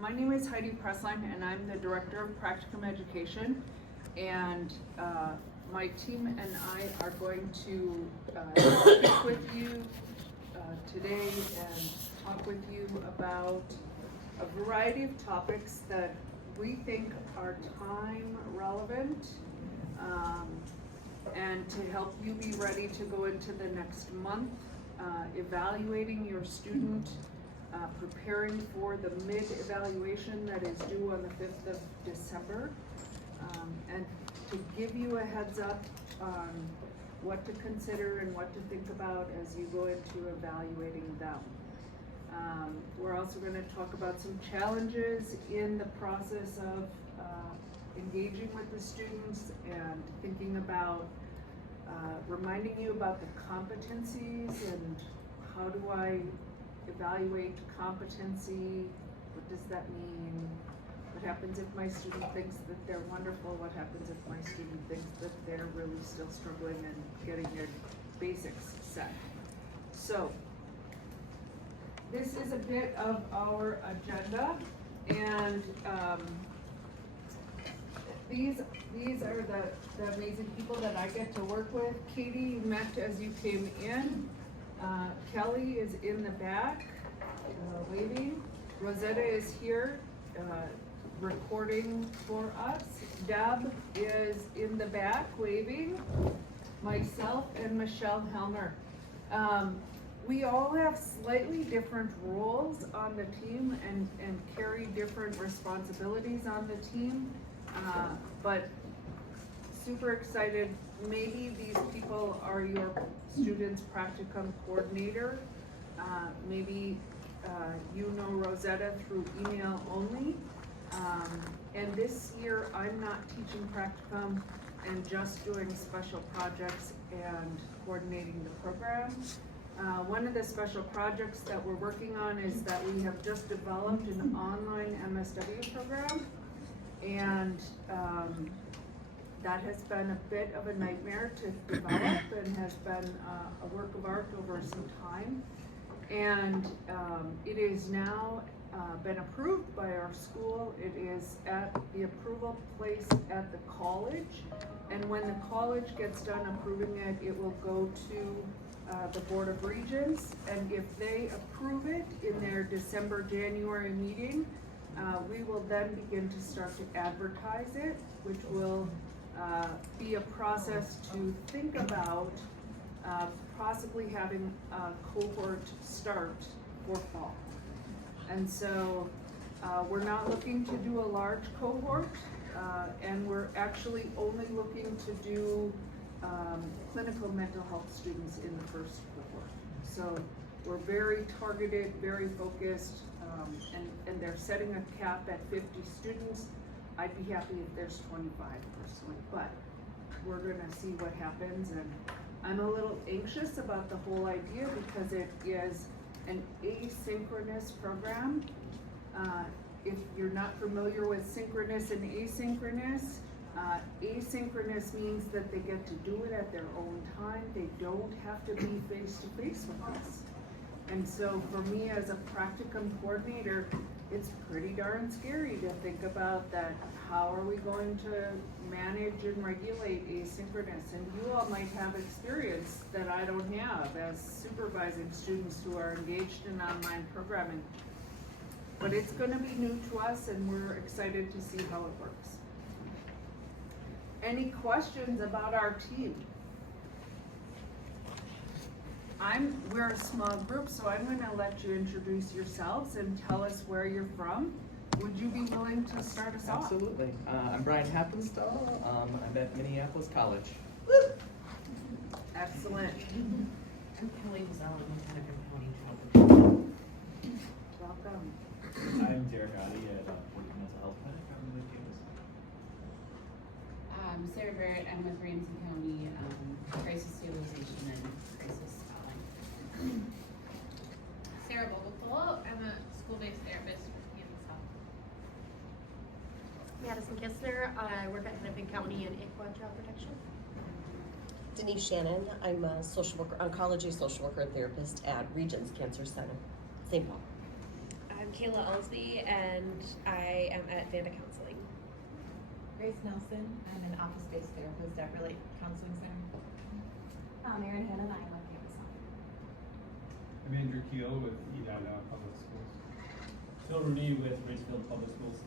My name is Heidi Pressline, and I'm the Director of Practicum Education. And my team and I are going to speak with you today and talk with you about a variety of topics that we think are time relevant, and to help you be ready to go into the next month, evaluating your student, preparing for the mid-evaluation that is due on the 5th of December, and to give you a heads up on what to consider and what to think about as you go into evaluating them. We're also going to talk about some challenges in the process of engaging with the students and thinking about reminding you about the competencies and how do I evaluate competency, what does that mean, what happens if my student thinks that they're wonderful, what happens if my student thinks that they're really still struggling and getting their basics set. So this is a bit of our agenda, and these are the amazing people that I get to work with. Katie, you met as you came in. Kelly is in the back, waving. Rosetta is here, recording for us. Deb is in the back, waving. Myself and Michelle Helmer. We all have slightly different roles on the team and carry different responsibilities on the team, but super excited. Maybe these people are your student's practicum coordinator. Maybe you know Rosetta through email only. And this year I'm not teaching practicum and just doing special projects and coordinating the program. One of the special projects that we're working on is that we have just developed an online MSW program, and that has been a bit of a nightmare to develop and has been a work of art over some time. And it is now been approved by our school. It is at the approval place at the college. And when the college gets done approving it, it will go to the Board of Regents. And if they approve it in their December-January meeting, we will then begin to start to advertise it, which will be a process to think about possibly having a cohort start for fall. And so we're not looking to do a large cohort, and we're actually only looking to do clinical mental health students in the first cohort. So we're very targeted, very focused, and they're setting a cap at 50 students. I'd be happy if there's 25 personally, but we're gonna see what happens. And I'm a little anxious about the whole idea because it is an asynchronous program. If you're not familiar with synchronous and asynchronous, asynchronous means that they get to do it at their own time. They don't have to be face-to-face with us. And so for me as a practicum coordinator, it's pretty darn scary to think about that. How are we going to manage and regulate asynchronous? And you all might have experience that I don't have as supervising students who are engaged in online programming. But it's going to be new to us, and we're excited to see how it works. Any questions about our team? We're a small group, so I'm going to let you introduce yourselves and tell us where you're from. Would you be willing to start us off? Absolutely. I'm Brian Happenstall. I'm at Minneapolis College. Excellent. I'm Kelly Wazell. I'm with Hennepin County Children's. Welcome. I'm Derek Gotti at Portland Mental Health Clinic. I'm with campus. Sarah Barrett. I'm with Ramsey County Crisis Stabilization and Crisis Hotline. Sarah Vogelpohl. I'm a school-based therapist with Kansas Health. Madison Kistner. I work at Hennepin County in ICWA Child Protection. Denise Shannon. I'm a social worker, oncology social worker and therapist at Regents Cancer Center, St. Paul. I'm I'm Kayla Ellsby, and I am at Vanda Counseling. Grace Nelson, I'm an office-based therapist at Relate Counseling Center. I'm Erin Hannon, I'm on campus. I'm Andrew Keel with Edina Public Schools. Phil Rooney with Raceville Public Schools.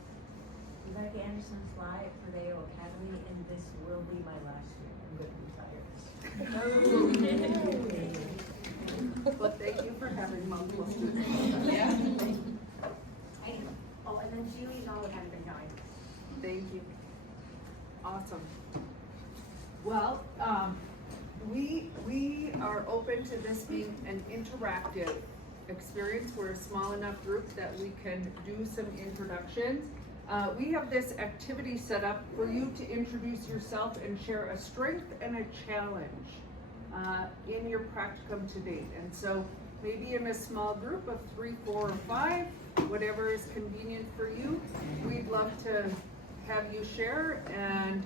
Rebecca Anderson Sly at Purdue Academy, and this will be my last year. I'm going to retire. Well, thank you for having multiple students. Yeah. Oh, and then Julie Hall at Hennepin County. Thank you. Awesome. Well, we are open to this being an interactive experience. We're a small enough group that we can do some introductions. We have this activity set up for you to introduce yourself and share a strength and a challenge in your practicum to date. And so maybe in a small group of 3, 4, or 5, whatever is convenient for you, we'd love to have you share, and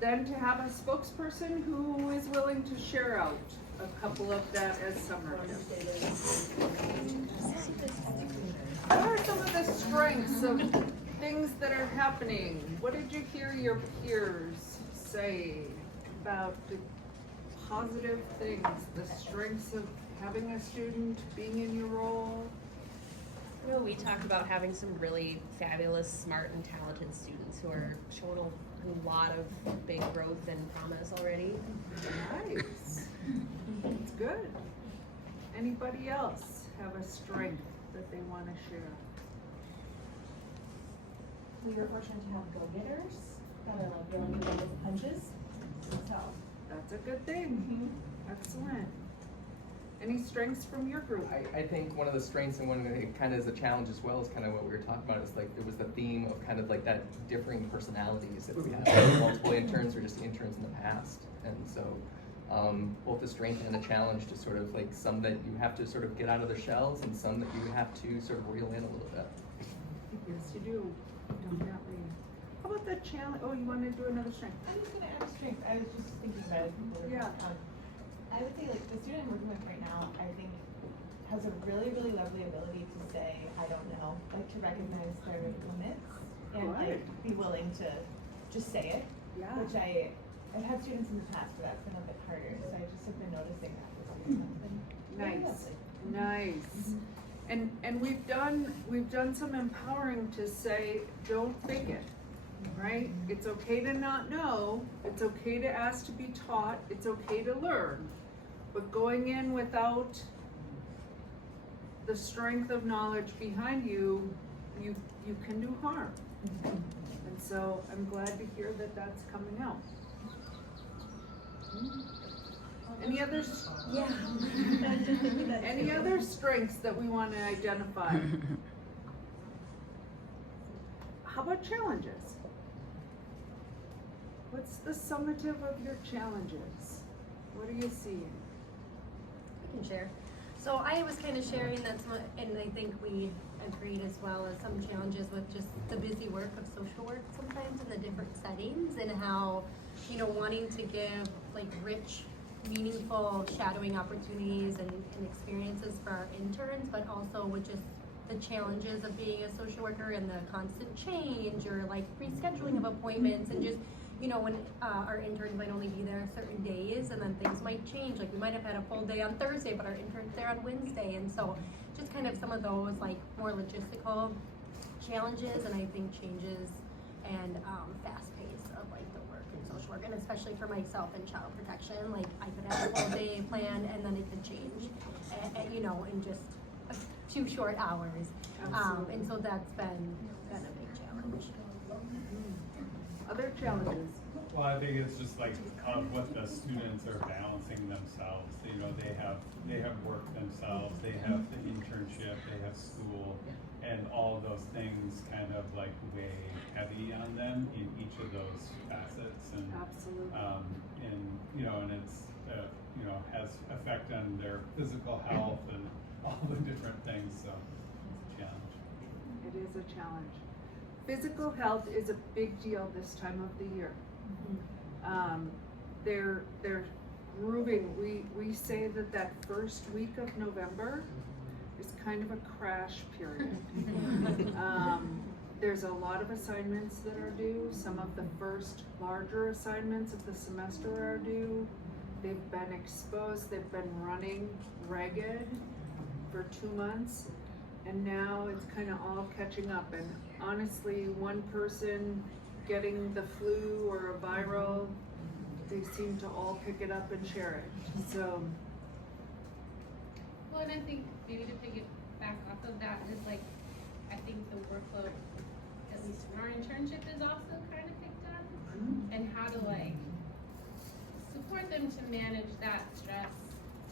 then to have a spokesperson who is willing to share out a couple of that as summative. What are some of the strengths of things that are happening? What did you hear your peers say about the positive things, the strengths of having a student, being in your role? You know, we talked about having some really fabulous, smart, and talented students who are showing a lot of big growth and promise already. Nice. That's good. Anybody else have a strength that they want to share? We were fortunate to have go-getters that are like willing to roll with the punches. So, That's a good thing. Excellent. Any strengths from your group? I think one of the strengths and one that it kind of is a challenge as well is kind of what we were talking about is like there was the theme of kind of like that differing personalities that we have multiple interns or just interns in the past, and so both the strength and the challenge to sort of like some that you have to sort of get out of their shells and some that you have to sort of reel in a little bit. Yes, you do. Definitely. How about the challenge? Oh, you want to do another strength? I'm just gonna add strength. I was just thinking about it. Yeah. I would say like the student I'm working with right now, I think has a really, really lovely ability to say, I don't know, like to recognize their limits and like be willing to just say it. Yeah. Which I've had students in the past where that's been a bit harder, so I just have been noticing that this year. That's been really Nice. lovely. Nice. And we've done some empowering to say, don't fake it, right? It's okay to not know. It's okay to ask to be taught. It's okay to learn. But going in without the strength of knowledge behind you, you can do harm. And so I'm glad to hear that that's coming out. Any others? Yeah. Any other strengths that we want to identify? How about challenges? What's the summative of your challenges? What are you seeing? I can share. So I was kind of sharing that, and I think we agreed as well as some challenges with just the busy work of social work sometimes in the different settings, and how, you know, wanting to give like rich, meaningful shadowing opportunities and experiences for our interns, but also with just the challenges of being a social worker and the constant change or like rescheduling of appointments, and just, you know, when our interns might only be there certain days and then things might change. Like we might have had a full day on Thursday, but our intern's there on Wednesday. And so just kind of some of those like more logistical challenges, and I think changes and fast pace of like the work in social work, and especially for myself in child protection, like I could have a full day planned and then it could change, and, you know, in just a few short hours. And so that's been a big challenge. Other challenges? Well, I think it's just like what the students are balancing themselves. You know, they have work themselves, they have the internship, they have school, and all of those things kind of like weigh heavy on them in each of those facets. And Absolutely. and you know, and it's you know, has effect on their physical health and all the different things. So it's a challenge. It is a challenge. Physical health is a big deal this time of the year. They're grooving. We say that first week of November is kind of a crash period. There's a lot of assignments that are due. Some of the first larger assignments of the semester are due. They've been exposed, they've been running ragged for 2 months, and now it's kind of all catching up. And honestly, one person getting the flu or a viral, they seem to all pick it up and share it. So, Well, and I think maybe to piggyback off of that is like, I think the workload, at least in our internship, is also kind of picked up. And how to like support them to manage that stress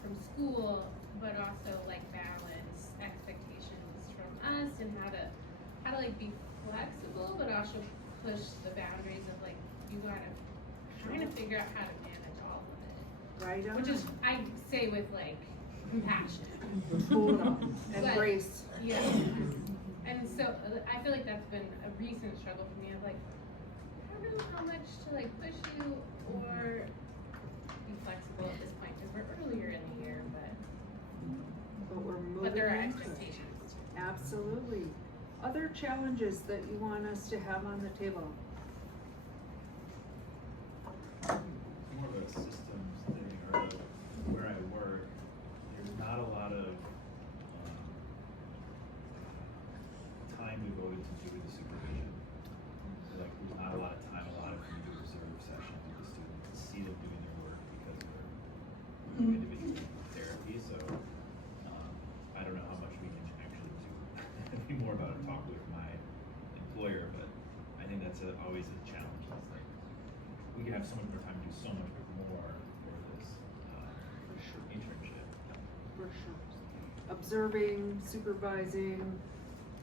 from school, but also like balance expectations from us, and how to like be flexible, but also push the boundaries of like, you gotta kind of figure out how to manage all of it. right on. Which is, I say with like compassion. Hold on. And But- grace. Yeah. And so I feel like that's been a recent struggle for me of like, I don't know how much to like push you or be flexible at this point, because we're earlier in the year, But we're moving but there are into it. expectations. Absolutely. Other challenges that you want us to have on the table? More of a systems thing, or where I work, there's not a lot of time devoted to doing the supervision. Like, there's not a lot of time allotted for you to observe sessions with the students, to see them doing their work because we're doing individual therapy, so, I don't know how much we can actually do. It'd be more about a talk with my employer, but I think that's always a challenge. It's like, we could have so much more time to do so much more for this, internship. For sure. Observing, supervising,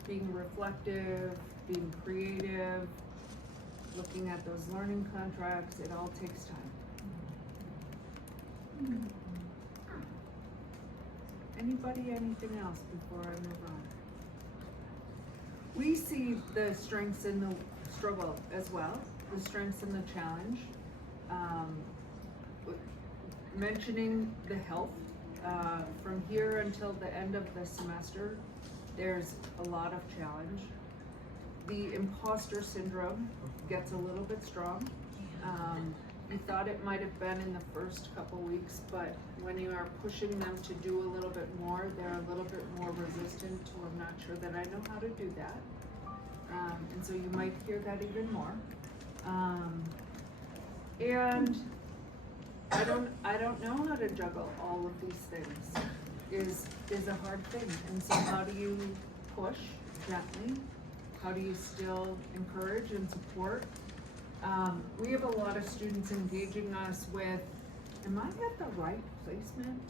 being reflective, being creative, looking at those learning contracts, it all takes time. Anybody, anything else before I move on? We see the strengths in the struggle as well, the strengths in the challenge. Mentioning the health, from here until the end of the semester, there's a lot of challenge. The imposter syndrome gets a little bit strong. You thought it might have been in the first couple weeks, but when you are pushing them to do a little bit more, they're a little bit more resistant to, I'm not sure that I know how to do that. And so you might hear that even more. And I don't know how to juggle all of these things, is a hard thing. And so how do you push gently? How do you still encourage and support? We have a lot of students engaging us with, am I at the right placement?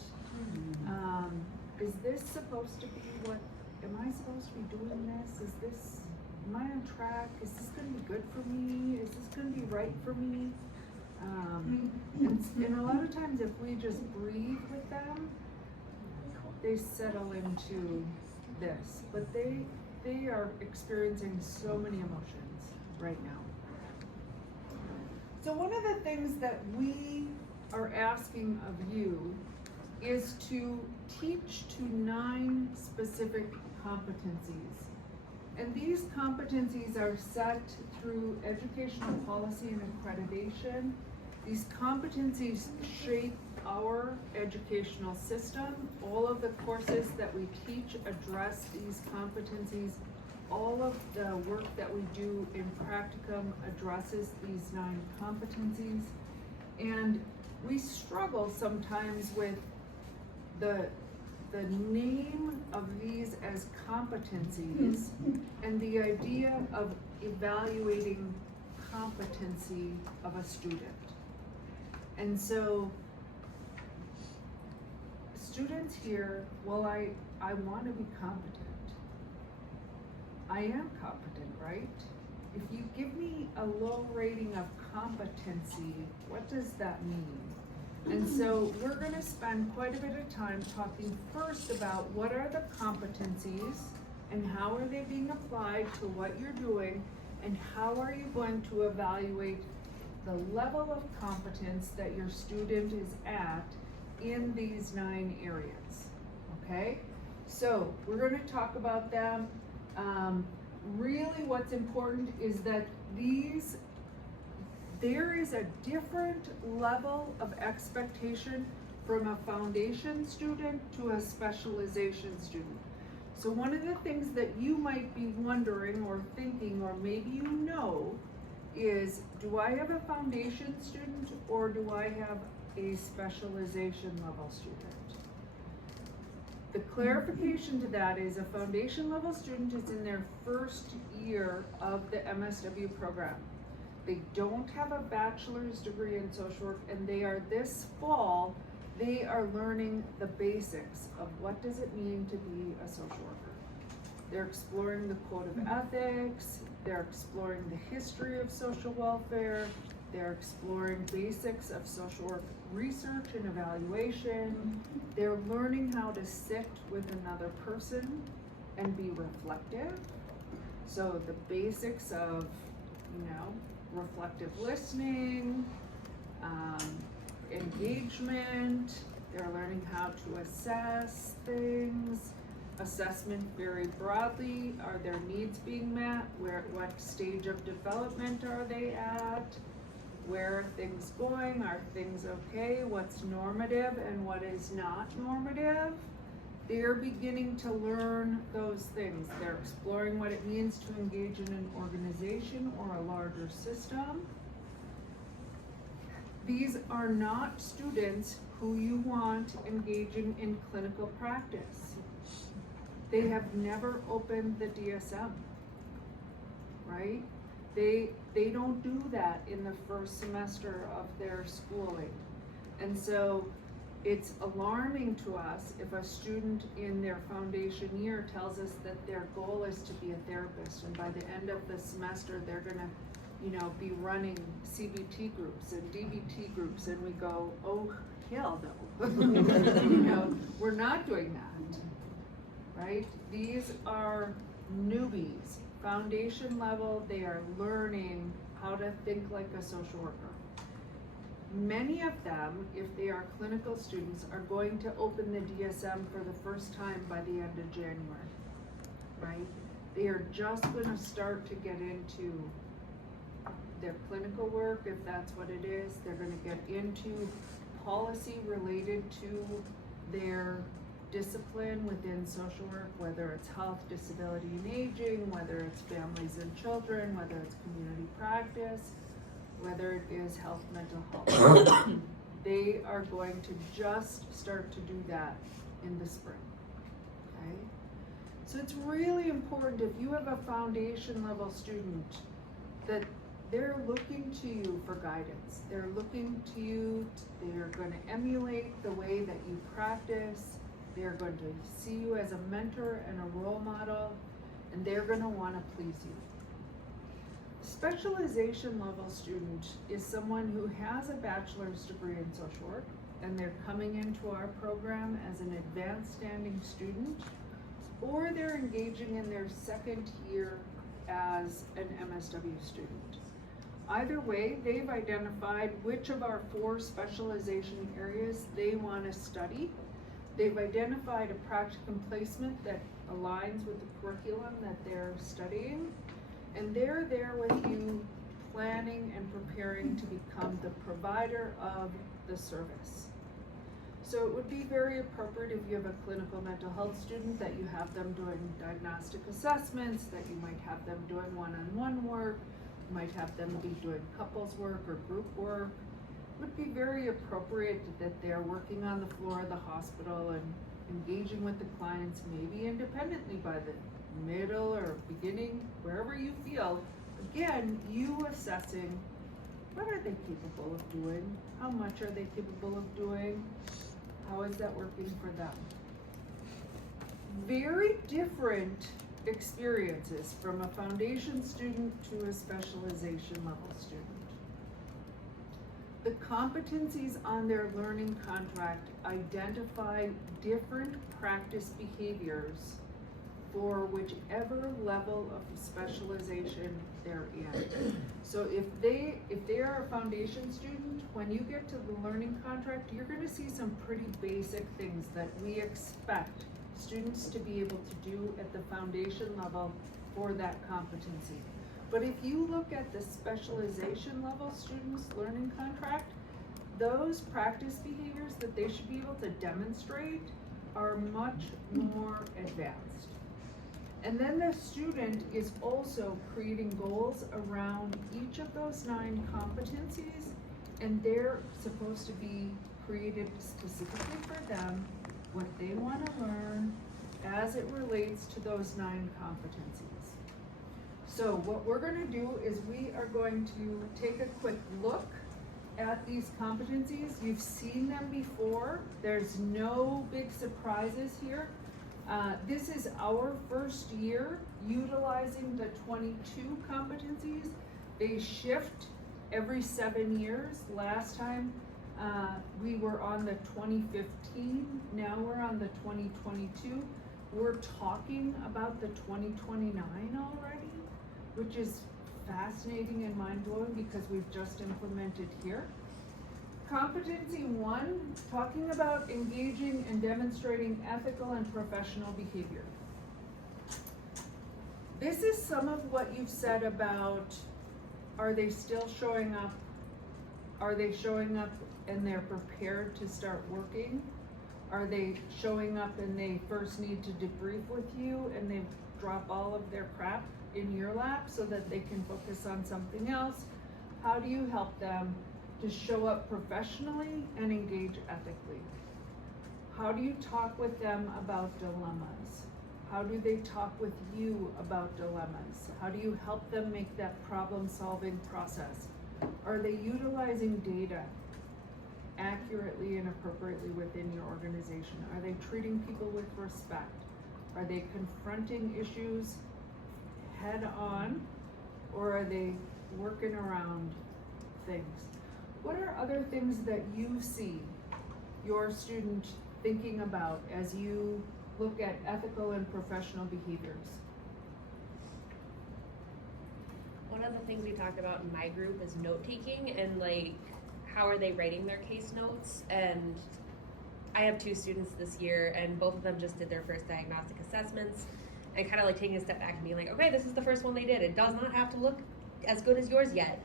Is this supposed to be what, am I supposed to be doing this? Am I on track? Is this gonna be good for me? Is this gonna be right for me? And a lot of times if we just breathe with them, they settle into this, but they are experiencing so many emotions right now. So one of the things that we are asking of you is to teach to 9 specific competencies. And these competencies are set through educational policy and accreditation. These competencies shape our educational system. All of the courses that we teach address these competencies. All of the work that we do in practicum addresses these 9 competencies. And we struggle sometimes with the name of these as competencies and the idea of evaluating competency of a student. And so students here, well, I want to be competent. I am competent, right? If you give me a low rating of competency, what does that mean? And so we're gonna spend quite a bit of time talking first about what are the competencies and how are they being applied to what you're doing, and how are you going to evaluate the level of competence that your student is at in these 9 areas, okay? So we're gonna talk about them. Really what's important is that there is a different level of expectation from a foundation student to a specialization student. So one of the things that you might be wondering or thinking, or maybe you know, is do I have a foundation student or do I have a specialization level student? The clarification to that is a foundation level student is in their first year of the MSW program. They don't have a bachelor's degree in social work, and they are this fall, they are learning the basics of what does it mean to be a social worker. They're exploring the code of ethics, they're exploring the history of social welfare, they're exploring basics of social work research and evaluation. They're learning how to sit with another person and be reflective. So the basics of, reflective listening, engagement. They're learning how to assess things. Assessment very broadly. Are their needs being met? What stage of development are they at? Where are things going? Are things okay? What's normative and what is not normative? They're beginning to learn those things. They're exploring what it means to engage in an organization or a larger system. These are not students who you want engaging in clinical practice. They have never opened the DSM, right? They don't do that in the first semester of their schooling. And so it's alarming to us if a student in their foundation year tells us that their goal is to be a therapist, and by the end of the semester they're gonna, be running CBT groups and DBT groups, and we go, oh hell no. We're not doing that, right? These are newbies, foundation level. They are learning how to think like a social worker. Many of them, if they are clinical students, are going to open the DSM for the first time by the end of January, right? They are just gonna start to get into their clinical work, if that's what it is. They're gonna get into policy related to their discipline within social work, whether it's health, disability, and aging, whether it's families and children, whether it's community practice, whether it is health, mental health. They are going to just start to do that in the spring, okay? So it's really important, if you have a foundation level student, that they're looking to you for guidance. They're looking to you, they're gonna emulate the way that you practice. They're going to see you as a mentor and a role model, and they're gonna wanna please you. Specialization level student is someone who has a bachelor's degree in social work, and they're coming into our program as an advanced standing student, or they're engaging in their second year as an MSW student. Either way, they've identified which of our 4 specialization areas they want to study. They've identified a practicum placement that aligns with the curriculum that they're studying, and they're there with you planning and preparing to become the provider of the service. So it would be very appropriate if you have a clinical mental health student that you have them doing diagnostic assessments, that you might have them doing one-on-one work, you might have them be doing couples work or group work. It would be very appropriate that they're working on the floor of the hospital and engaging with the clients, maybe independently by the middle or beginning, wherever you feel. Again, you assessing what are they capable of doing, how much are they capable of doing, how is that working for them. Very different experiences from a foundation student to a specialization level student. The competencies on their learning contract identify different practice behaviors for whichever level of specialization they're in. So if they are a foundation student, when you get to the learning contract, you're gonna see some pretty basic things that we expect students to be able to do at the foundation level for that competency. But if you look at the specialization level students' learning contract, those practice behaviors that they should be able to demonstrate are much more advanced. And then the student is also creating goals around each of those 9 competencies, and they're supposed to be created specifically for them, what they want to learn as it relates to those 9 competencies. So what we're going to do is we are going to take a quick look at these competencies. You've seen them before. There's no big surprises here. This is our first year utilizing the 22 competencies. They shift every 7 years. Last time we were on the 2015, now we're on the 2022. We're talking about the 2029 already, which is fascinating and mind-blowing because we've just implemented here. Competency 1, talking about engaging and demonstrating ethical and professional behavior. This is some of what you've said about, are they still showing up? Are they showing up and they're prepared to start working? Are they showing up and they first need to debrief with you and they drop all of their crap in your lap so that they can focus on something else? How do you help them to show up professionally and engage ethically? How do you talk with them about dilemmas? How do they talk with you about dilemmas? How do you help them make that problem-solving process? Are they utilizing data accurately and appropriately within your organization? Are they treating people with respect? Are they confronting issues head on, or are they working around things? What are other things that you see your student thinking about as you look at ethical and professional behaviors? One of the things we talked about in my group is note taking and like how are they writing their case notes. And I have 2 students this year and both of them just did their first diagnostic assessments and kind of like taking a step back and being like, okay, this is the first one they did. It does not have to look as good as yours yet.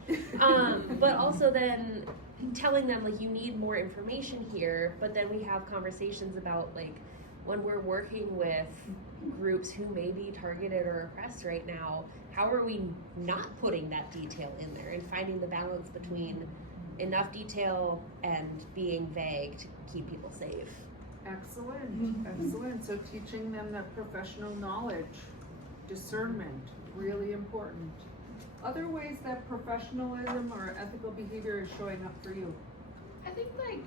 But also then telling them like you need more information here, but then we have conversations about like when we're working with groups who may be targeted or oppressed right now, how are we not putting that detail in there and finding the balance between enough detail and being vague to keep people safe? Excellent, excellent. So teaching them that professional knowledge, discernment, really important. Other ways that professionalism or ethical behavior is showing up for you? I think like,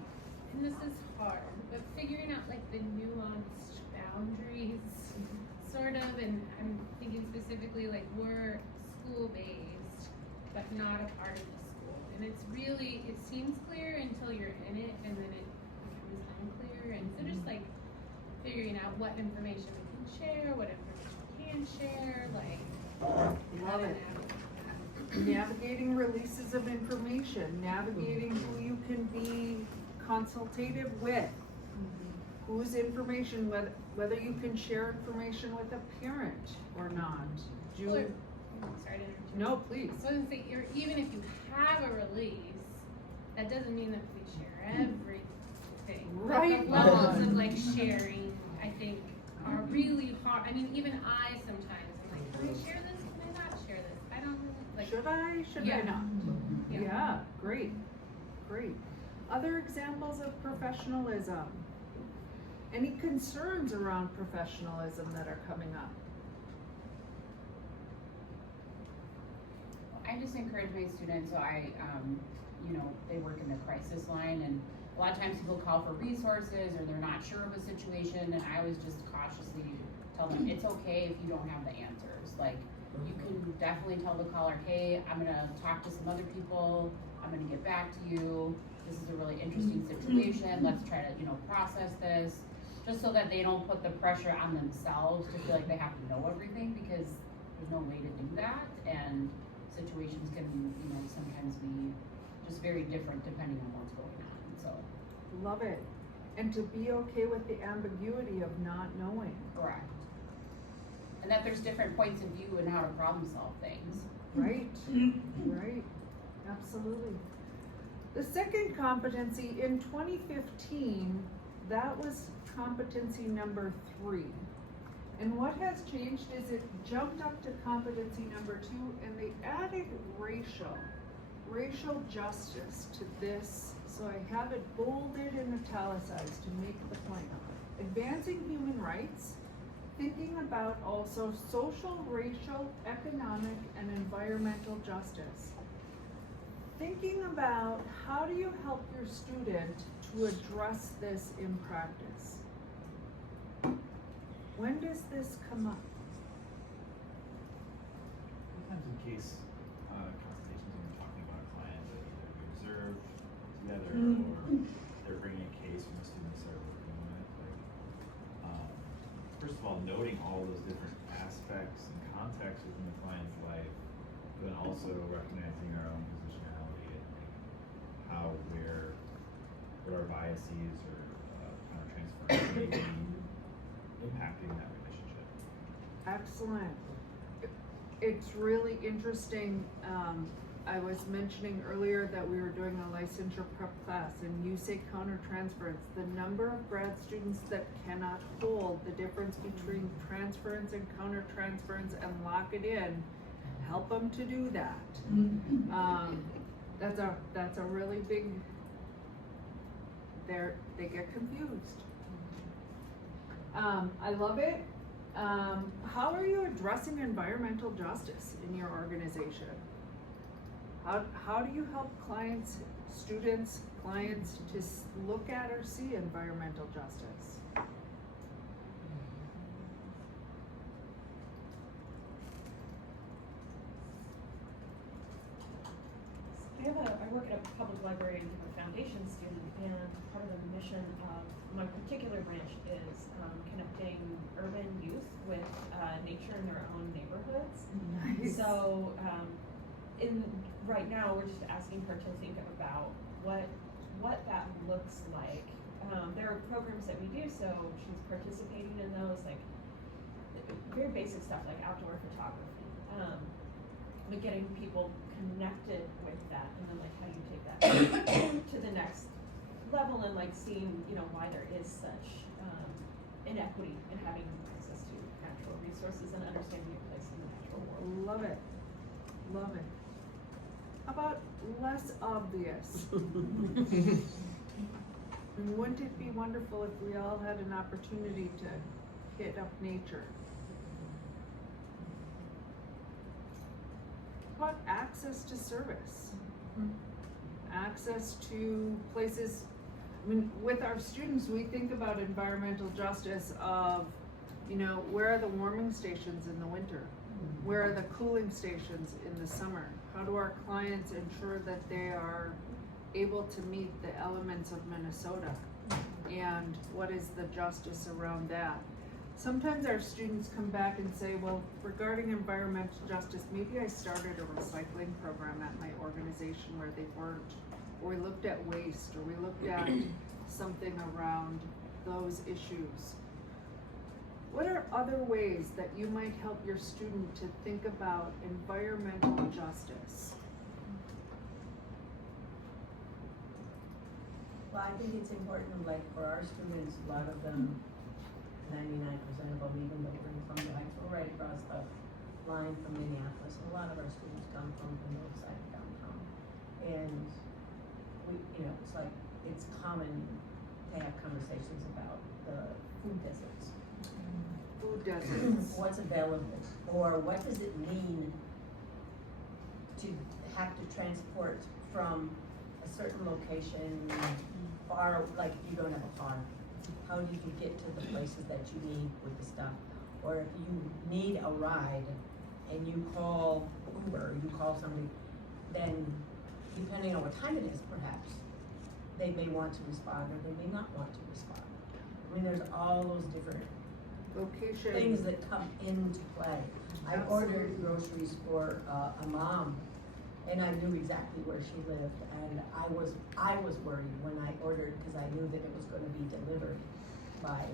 and this is hard, but figuring out like the nuanced boundaries, sort of, and I'm thinking specifically like we're school-based, but not a part of the school. And it's really, it seems clear until you're in it, and then it becomes unclear. And so just like figuring out what information we can share, what information we can't share, like Love it. Navigating releases of information, navigating who you can be consultative with, whose information, whether you can share information with a parent or not. sorry to interrupt. No, please. So I was gonna say, even if you have a release, that doesn't mean that we share everything. Like, Right the levels on. of like sharing, I think, are really hard. I mean, even I sometimes am like, can I share this? Can I not share this? I don't really like. Should I, should I Yeah. not? Yeah. Yeah, great, great. Other examples of professionalism? Any concerns around professionalism that are coming up? I just encourage my students, so they work in the crisis line, and a lot of times people call for resources or they're not sure of a situation, and I always just cautiously tell them it's okay if you don't have the answers. Like, you can definitely tell the caller, hey, I'm gonna talk to some other people, I'm gonna get back to you, this is a really interesting situation, let's try to, process this, just so that they don't put the pressure on themselves to feel like they have to know everything, because there's no way to do that, and situations can, sometimes be just very different depending on what's going on, so. Love it. and to be okay with the ambiguity of not knowing. Correct. And that there's different points of view and how to problem solve things. Right, right, absolutely. The second competency in 2015, that was competency number 3. And what has changed is it jumped up to competency number 2, and they added racial justice to this. So I have it bolded and italicized to make the point. Advancing human rights, thinking about also social, racial, economic, and environmental justice. Thinking about how do you help your student to address this in practice? When does this come up? Sometimes in case consultations, when we're talking about a client that either we observed together or they're bringing a case from the students they're working with, like, first of all, noting all those different aspects and contexts within the client's life, but then also recognizing our own positionality and how what our biases or counter-transference may be impacting that relationship. Excellent. It's really interesting. I was mentioning earlier that we were doing a licensure prep class, and you say countertransference. The number of grad students that cannot hold the difference between transference and countertransference and lock it in, help them to do that. That's a really big. They get confused. I love it. How are you addressing environmental justice in your organization? How do you help clients to look at or see environmental justice? I work at a public library and I'm a foundation student, and part of the mission of my particular branch is connecting urban youth with nature in their own neighborhoods. Nice. So right now we're just asking her to think about what that looks like. There are programs that we do, so she's participating in those, like very basic stuff like outdoor photography. But getting people connected with that, and then like how do you take that to the next level, and like seeing why there is such inequity in having access to natural resources and understanding your place in the natural world. Love it. Love it. How about less obvious? Wouldn't it be wonderful if we all had an opportunity to hit up nature? How about access to service? Access to places. I mean, with our students, we think about environmental justice of, where are the warming stations in the winter? Where are the cooling stations in the summer? How do our clients ensure that they are able to meet the elements of Minnesota? And what is the justice around that? Sometimes our students come back and say, well, regarding environmental justice, maybe I started a recycling program at my organization where they weren't, or we looked at waste, or we looked at something around those issues. What are other ways that you might help your student to think about environmental justice? Well, I think it's important, like for our students, a lot of them, 99% of them, even though we're from the Heights, we're right across the line from Minneapolis. A lot of our students come from the north side of downtown. And we, it's like, it's common to have conversations about the food deserts. Food deserts. What's available, or what does it mean to have to transport from a certain location far, like if you don't have a car? How did you get to the places that you need with the stuff? Or if you need a ride and you call Uber, you call somebody, then depending on what time it is, perhaps, they may want to respond or they may not want to respond. I mean, there's all those different Location. things that come into play. I ordered groceries for a mom, And I knew exactly where she lived, and I was worried when I ordered, because I knew that it was gonna be delivered by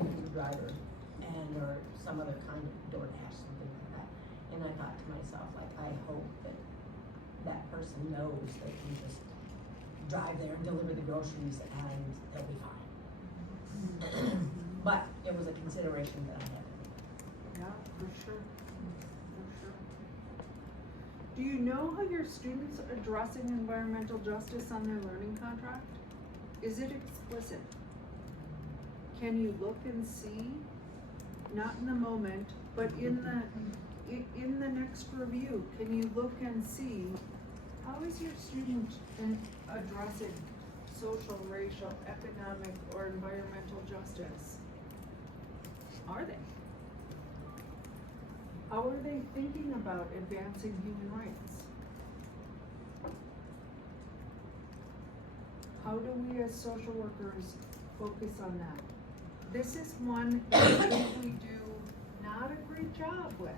an Uber driver or some other kind of DoorDash, something like that. And I thought to myself, like, I hope that that person knows they can just drive there and deliver the groceries and they'll be fine. But it was a consideration that I had. Yeah, for sure, for sure. Do you know how your students are addressing environmental justice on their learning contract? Is it explicit? Can you look and see, not in the moment, but in the next review, can you look and see, how is your student addressing social, racial, economic, or environmental justice? Are they? How are they thinking about advancing human rights? How do we as social workers focus on that? This is one I think we do not a great job with,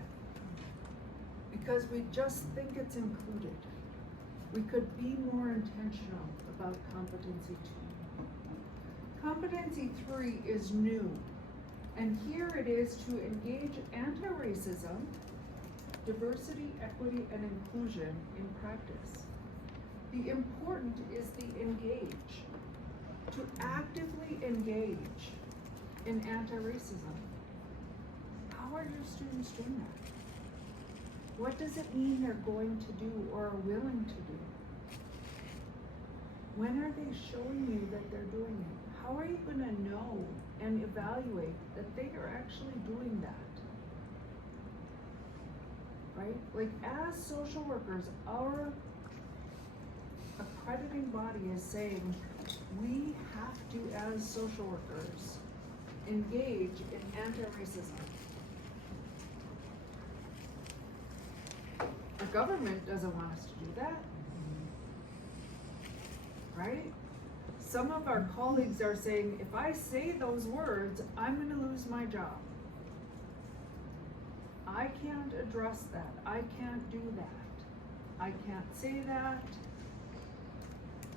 because we just think it's included. We could be more intentional about competency 2. Competency 3 is new, and here it is to engage anti-racism, diversity, equity, and inclusion in practice. The important is the engage, to actively engage in anti-racism. How are your students doing that? What does it mean they're going to do or are willing to do? When are they showing you that they're doing it? How are you gonna know and evaluate that they are actually doing that? Right? Like, as social workers, our accrediting body is saying we have to, as social workers, engage in anti-racism. The government doesn't want us to do that. Right? Some of our colleagues are saying, if I say those words, I'm gonna lose my job. I can't address that. I can't do that. I can't say that.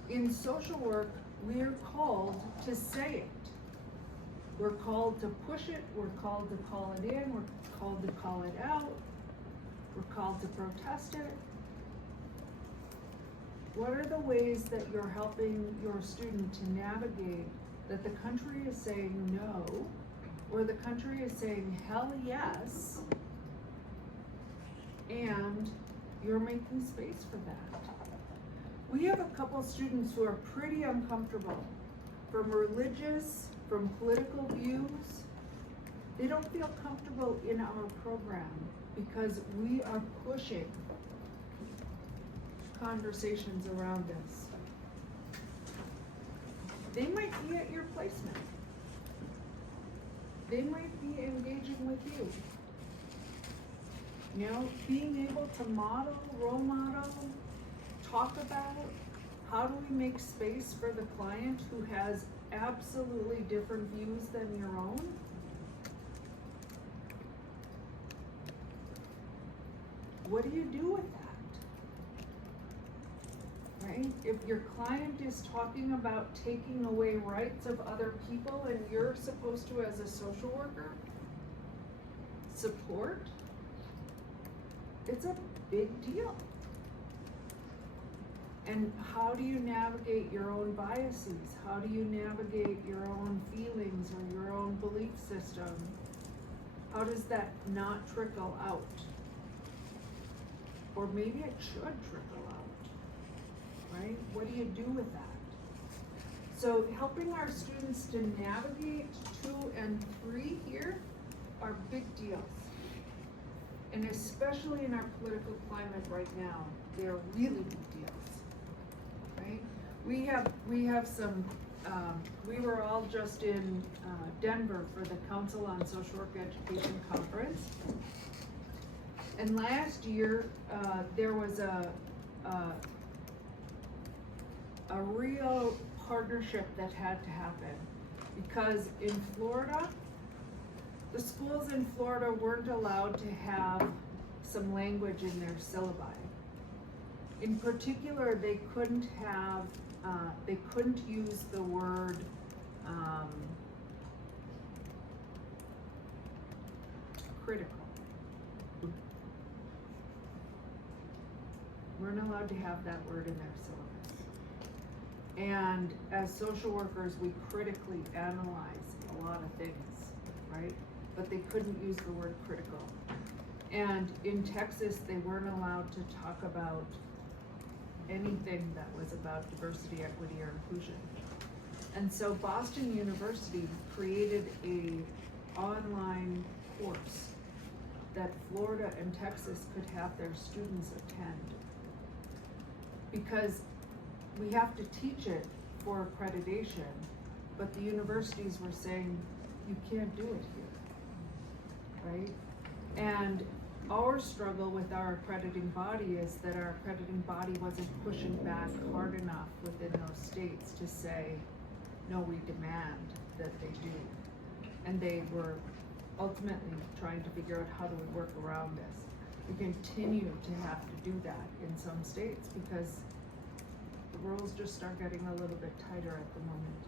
In social work, we're called to say it. We're called to push it, we're called to call it in, we're called to call it out, we're called to protest it. What are the ways that you're helping your student to navigate that the country is saying no, or the country is saying hell yes, and you're making space for that? We have a couple students who are pretty uncomfortable, from religious, from political views. They don't feel comfortable in our program because we are pushing conversations around this. They might be at your placement. They might be engaging with you. You know, being able to model, role model, talk about how do we make space for the client who has absolutely different views than your own. What do you do with that? Right? If your client is talking about taking away rights of other people and you're supposed to, as a social worker, support, it's a big deal. And how do you navigate your own biases? How do you navigate your own feelings or your own belief system? How does that not trickle out? Or maybe it should trickle out, right? What do you do with that? So helping our students to navigate 2 and 3 here are big deals. And especially in our political climate right now, they're really big deals. Right? We have some, we were all just in Denver for the Council on Social Work Education Conference. And last year, there was a real partnership that had to happen. Because in Florida, the schools in Florida weren't allowed to have some language in their syllabi. In particular, they couldn't have, they couldn't use the word, critical. We're not allowed to have that word in their syllabus. And as social workers, we critically analyze a lot of things, right? But they couldn't use the word critical. And in Texas, they weren't allowed to talk about anything that was about diversity, equity, or inclusion. And so Boston University created a online course that Florida and Texas could have their students attend. Because we have to teach it for accreditation, but the universities were saying, you can't do it here, right? And our struggle with our accrediting body is that our accrediting body wasn't pushing back hard enough within those states to say, no, we demand that they do. And they were ultimately trying to figure out how do we work around this. We continue to have to do that in some states because the rules just start getting a little bit tighter at the moment.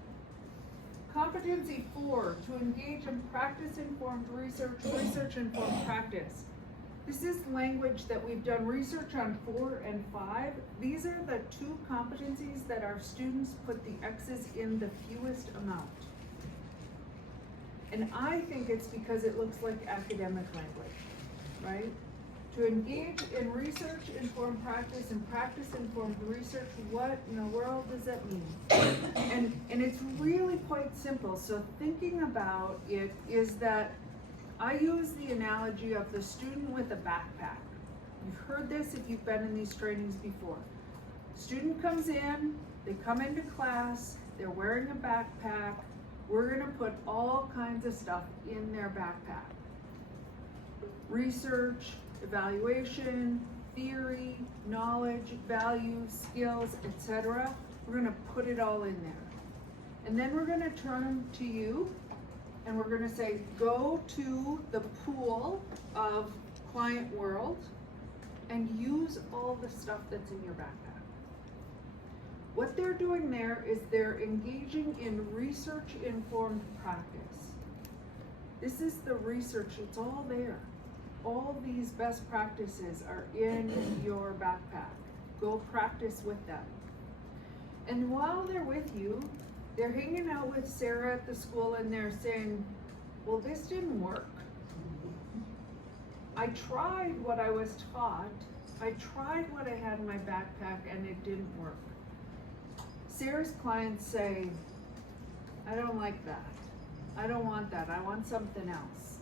Competency 4, to engage in practice-informed research, research-informed practice. This is language that we've done research on 4 and 5. These are the 2 competencies that our students put the X's in the fewest amount. And I think it's because it looks like academic language, right? To engage in research-informed practice and practice-informed research, what in the world does that mean? And it's really quite simple. So thinking about it is that I use the analogy of the student with a backpack. You've heard this if you've been in these trainings before. Student comes in, they come into class, they're wearing a backpack. We're gonna put all kinds of stuff in their backpack. Research, evaluation, theory, knowledge, values, skills, etc. We're gonna put it all in there. And then we're gonna turn them to you and we're gonna say, go to the pool of Client World and use all the stuff that's in your backpack. What they're doing there is they're engaging in research-informed practice. This is the research, it's all there. All these best practices are in your backpack. Go practice with them. And while they're with you, they're hanging out with Sarah at the school and they're saying, well, this didn't work. I tried what I was taught. I tried what I had in my backpack and it didn't work. Sarah's clients say, I don't like that. I don't want that. I want something else.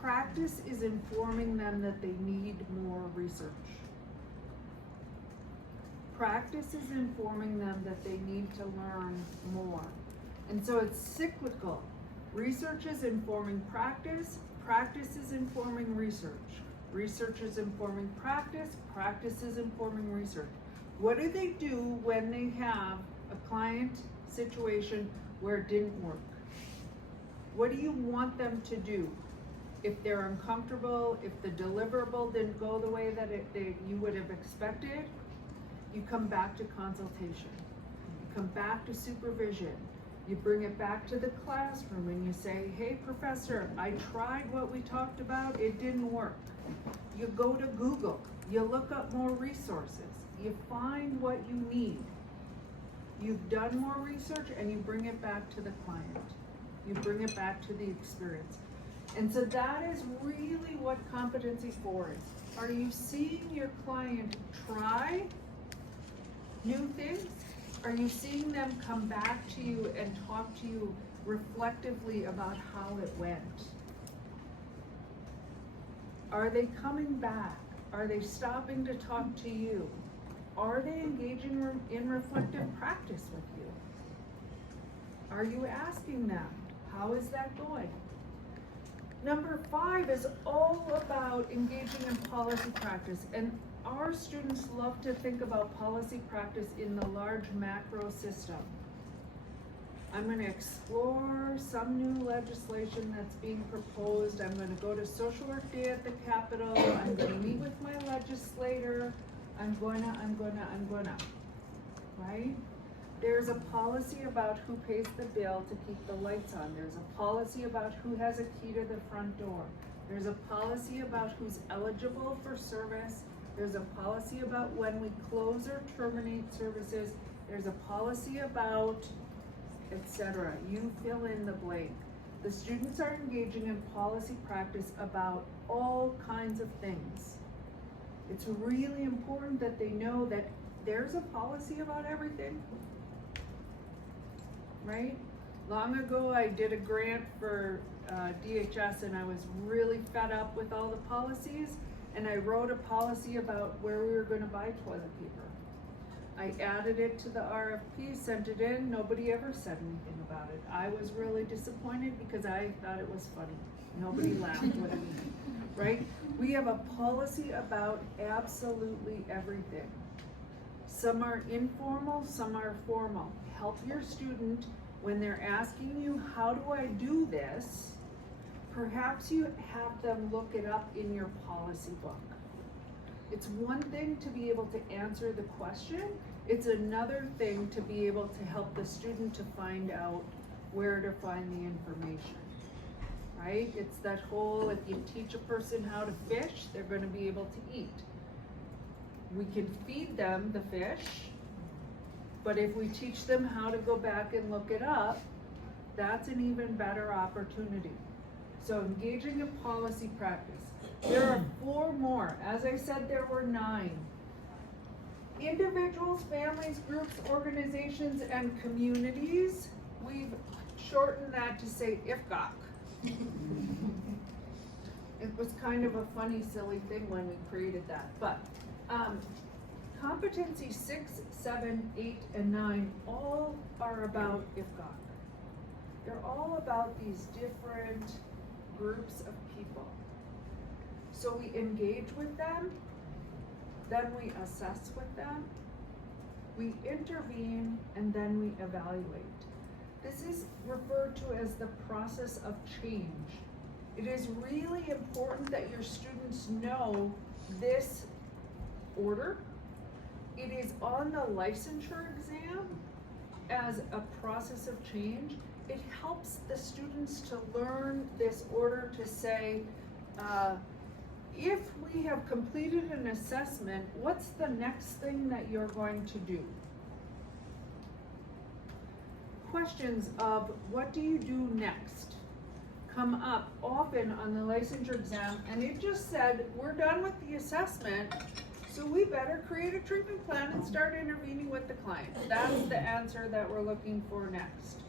Practice is informing them that they need more research. Practice is informing them that they need to learn more. And so it's cyclical. Research is informing practice. Practice is informing research. Research is informing practice. Practice is informing research. What do they do when they have a client situation where it didn't work? What do you want them to do? If they're uncomfortable, if the deliverable didn't go the way that you would have expected, you come back to consultation. You come back to supervision. You bring it back to the classroom and you say, hey, professor, I tried what we talked about, it didn't work. You go to Google, you look up more resources, you find what you need. You've done more research and you bring it back to the client. You bring it back to the experience. And so that is really what competency 4 is. Are you seeing your client try new things? Are you seeing them come back to you and talk to you reflectively about how it went? Are they coming back? Are they stopping to talk to you? Are they engaging in reflective practice with you? Are you asking them, how is that going? Number 5 is all about engaging in policy practice. And our students love to think about policy practice in the large macro system. I'm going to explore some new legislation that's being proposed. I'm going to go to Social Work Day at the Capitol. I'm going to meet with my legislator. I'm gonna, right? There's a policy about who pays the bill to keep the lights on. There's a policy about who has a key to the front door. There's a policy about who's eligible for service. There's a policy about when we close or terminate services. There's a policy about, etc. You fill in the blank. The students are engaging in policy practice about all kinds of things. It's really important that they know that there's a policy about everything. Right? Long ago, I did a grant for DHS and I was really fed up with all the policies, and I wrote a policy about where we were gonna buy toilet paper. I added it to the RFP, sent it in, nobody ever said anything about it. I was really disappointed because I thought it was funny. Nobody laughed with me, right? We have a policy about absolutely everything. Some are informal, some are formal. Help your student when they're asking you, how do I do this? Perhaps you have them look it up in your policy book. It's one thing to be able to answer the question. It's another thing to be able to help the student to find out where to find the information, right? It's that whole, if you teach a person how to fish, they're gonna be able to eat. We can feed them the fish, but if we teach them how to go back and look it up, that's an even better opportunity. So engaging in policy practice. There are 4 more. As I said, there were 9. Individuals, families, groups, organizations, and communities. We've shortened that to say IFGOC. It was kind of a funny, silly thing when we created that. But competency 6, 7, 8, and 9 all are about IFGOC. They're all about these different groups of people. So we engage with them, then we assess with them, we intervene, and then we evaluate. This is referred to as the process of change. It is really important that your students know this order. It is on the licensure exam as a process of change. It helps the students to learn this order to say, if we have completed an assessment, what's the next thing that you're going to do? Questions of what do you do next come up often on the licensure exam, and it just said, we're done with the assessment, so we better create a treatment plan and start intervening with the client. That's the answer that we're looking for next.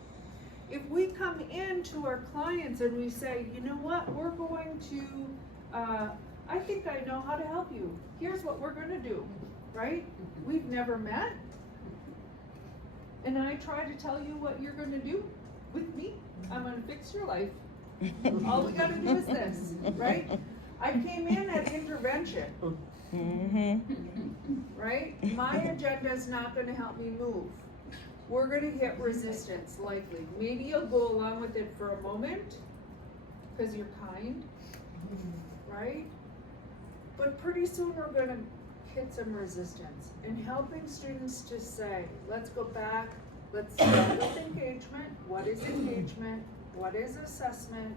If we come in to our clients and we say, you know what, we're going to, I think I know how to help you. Here's what we're gonna do, right? We've never met. And I try to tell you what you're gonna do with me. I'm gonna fix your life. All we gotta do is this, right? I came in at intervention. Right? My agenda is not gonna help me move. We're gonna hit resistance, likely. Maybe you'll go along with it for a moment, because you're kind, right? But pretty soon we're gonna hit some resistance. And helping students to say, let's go back, let's start with engagement. What is engagement? What is assessment?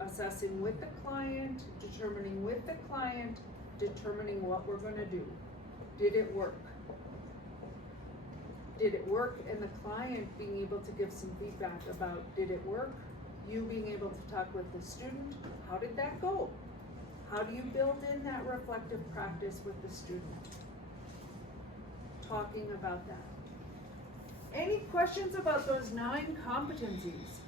Assessing with the client, determining with the client, determining what we're gonna do. Did it work? Did it work? And the client being able to give some feedback about, did it work? You being able to talk with the student, how did that go? How do you build in that reflective practice with the student? Talking about that. Any questions about those 9 competencies?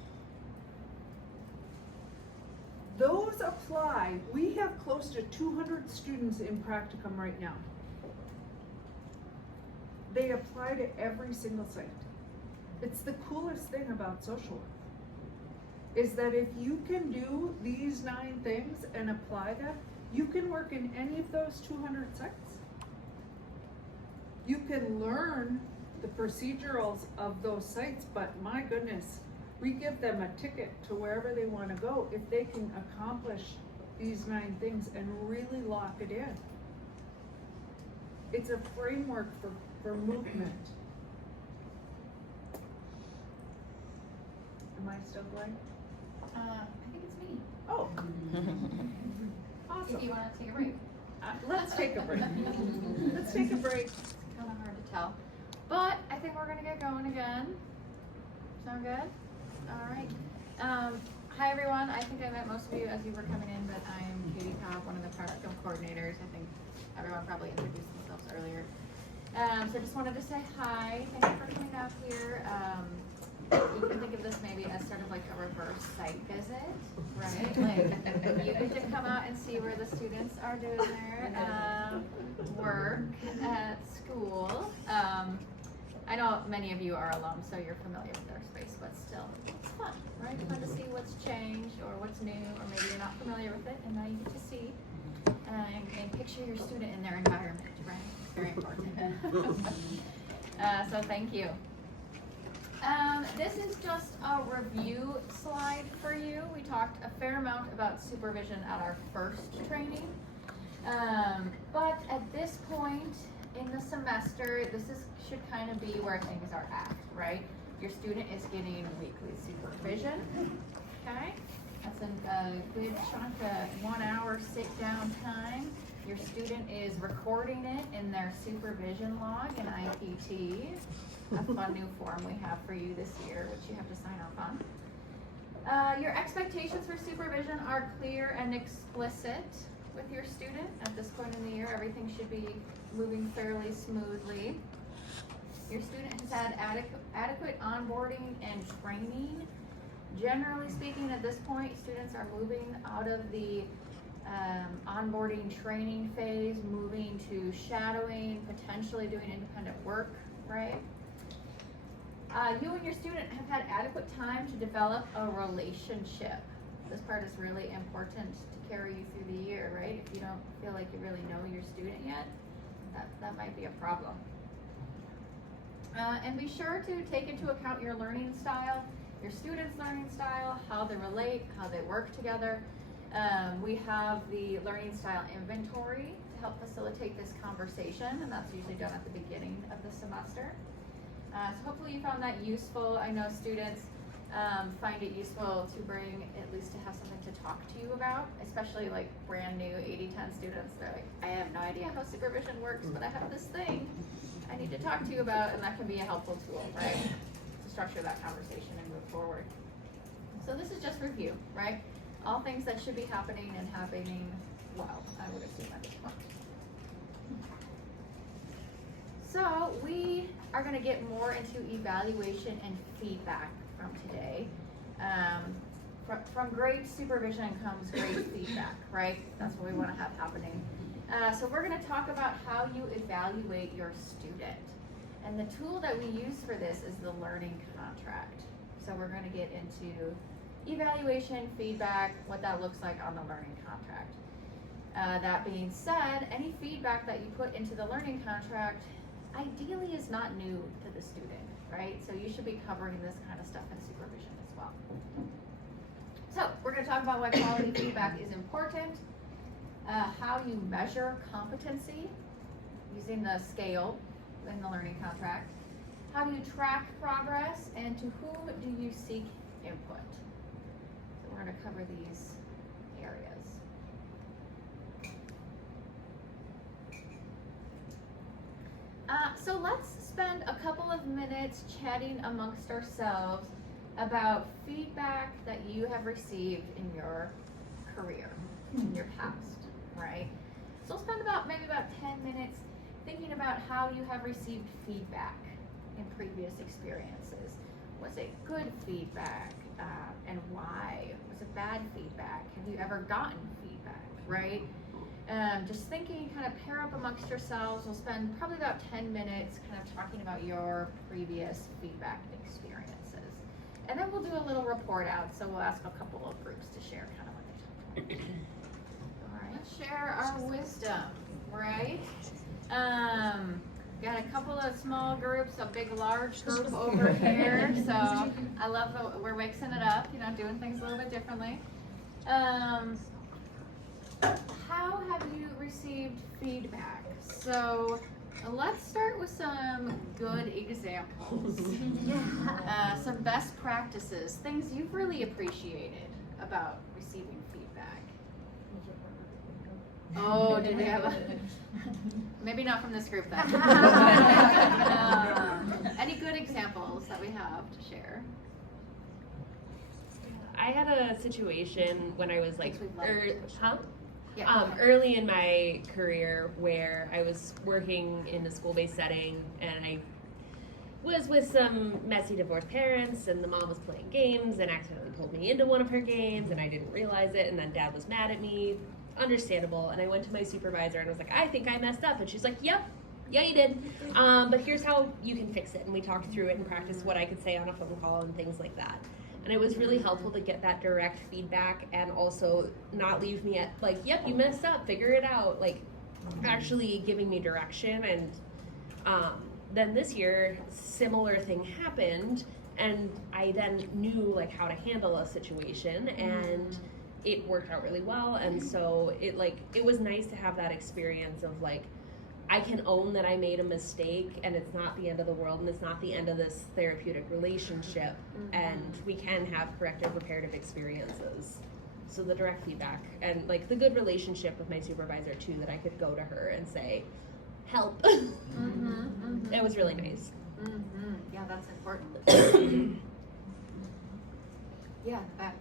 Those apply. We have close to 200 students in practicum right now. They apply to every single site. It's the coolest thing about social work, is that if you can do these 9 things and apply them, you can work in any of those 200 sites. You can learn the procedurals of those sites, but my goodness, we give them a ticket to wherever they want to go if they can accomplish these 9 things and really lock it in. it's a framework for movement. Am I still going? I think it's me. Oh, If awesome. you wanna take a break. Let's take a break. Let's take a break. It's kinda hard to tell. But I think we're gonna get going again. Sound good? Alright. Hi everyone, I think I met most of you as you were coming in, but I'm Katie Cobb, one of the product film coordinators. I think everyone probably introduced themselves earlier. So I just wanted to say hi, thank you for coming out here. You can think of this maybe as sort of like a reverse site visit, right? Like you get to come out and see where the students are doing their work at school. I know many of you are alums, so you're familiar with their space, but still, it's fun, right? Fun to see what's changed or what's new, or maybe you're not familiar with it, and now you get to see and picture your student in their environment, right? It's very important. So thank you. This is just a review slide for you. We talked a fair amount about supervision at our first training. But at this point in the semester, should kind of be where things are at, right? Your student is getting weekly supervision, okay? That's a good chunk of 1 hour sit down time. Your student is recording it in their supervision log in IPT, a fun new form we have for you this year, which you have to sign off on. Your expectations for supervision are clear and explicit with your student. At this point in the year, everything should be moving fairly smoothly. Your student has had adequate onboarding and training. Generally speaking, at this point, students are moving out of the onboarding training phase, moving to shadowing, potentially doing independent work, right? You and your student have had adequate time to develop a relationship. This part is really important to carry you through the year, right? If you don't feel like you really know your student yet, that might be a problem. And be sure to take into account your learning style, your students' learning style, how they relate, how they work together. We have the learning style inventory to help facilitate this conversation, and that's usually done at the beginning of the semester. So hopefully you found that useful. I know students find it useful to bring, at least to have something to talk to you about, especially like brand new 80-10 students. They're like, I have no idea how supervision works, but I have this thing I need to talk to you about, and that can be a helpful tool, right? To structure that conversation and move forward. So this is just review, right? All things that should be happening and happening well, I would assume at this point. So we are gonna get more into evaluation and feedback from today. From great supervision comes great feedback, right? That's what we wanna have happening. So we're gonna talk about how you evaluate your student. And the tool that we use for this is the learning contract. So we're gonna get into evaluation, feedback, what that looks like on the learning contract. That being said, any feedback that you put into the learning contract ideally is not new to the student, right? So you should be covering this kind of stuff in supervision as well. So we're gonna talk about why quality feedback is important, how you measure competency using the scale in the learning contract, how do you track progress, and to whom do you seek input. So we're gonna cover these areas. So let's spend a couple of minutes chatting amongst ourselves about feedback that you have received in your career, in your past, right? So we'll spend maybe about 10 minutes thinking about how you have received feedback in previous experiences. Was it good feedback, and why? Was it bad feedback? Have you ever gotten feedback, right? Just thinking, kind of pair up amongst yourselves. We'll spend probably about 10 minutes kind of talking about your previous feedback experiences. And then we'll do a little report out, so we'll ask a couple of groups to share kind of what they talked about. All right, let's share our wisdom, right? Got a couple of small groups, a big, large group over here. So I love that we're mixing it up, doing things a little bit differently. How have you received feedback? So Let's start with some good examples. Some best practices, things you've really appreciated about receiving feedback. Oh, did we have a? Maybe not from this group then. Any good examples that we have to share? I had a situation when I was like, Thanks, we've loved your question. Yeah. early in my career where I was working in a school-based setting and I was with some messy divorced parents and the mom was playing games and accidentally pulled me into one of her games and I didn't realize it and then dad was mad at me. Understandable. And I went to my supervisor and was like, I think I messed up. And she's like, yep, yeah, you did. But here's how you can fix it. And we talked through it and practiced what I could say on a phone call and things like that. And it was really helpful to get that direct feedback and also not leave me at like, yep, you messed up, figure it out. Like actually giving me direction. And then this year, similar thing happened. And I then knew like how to handle a situation and it worked out really well. And so it was nice to have that experience of like, I can own that I made a mistake and it's not the end of the world and it's not the end of this therapeutic relationship and we can have corrective reparative experiences. So the direct feedback and like the good relationship with my supervisor too, that I could go to her and say, help. It was really nice. Yeah, that's important. Yeah, back.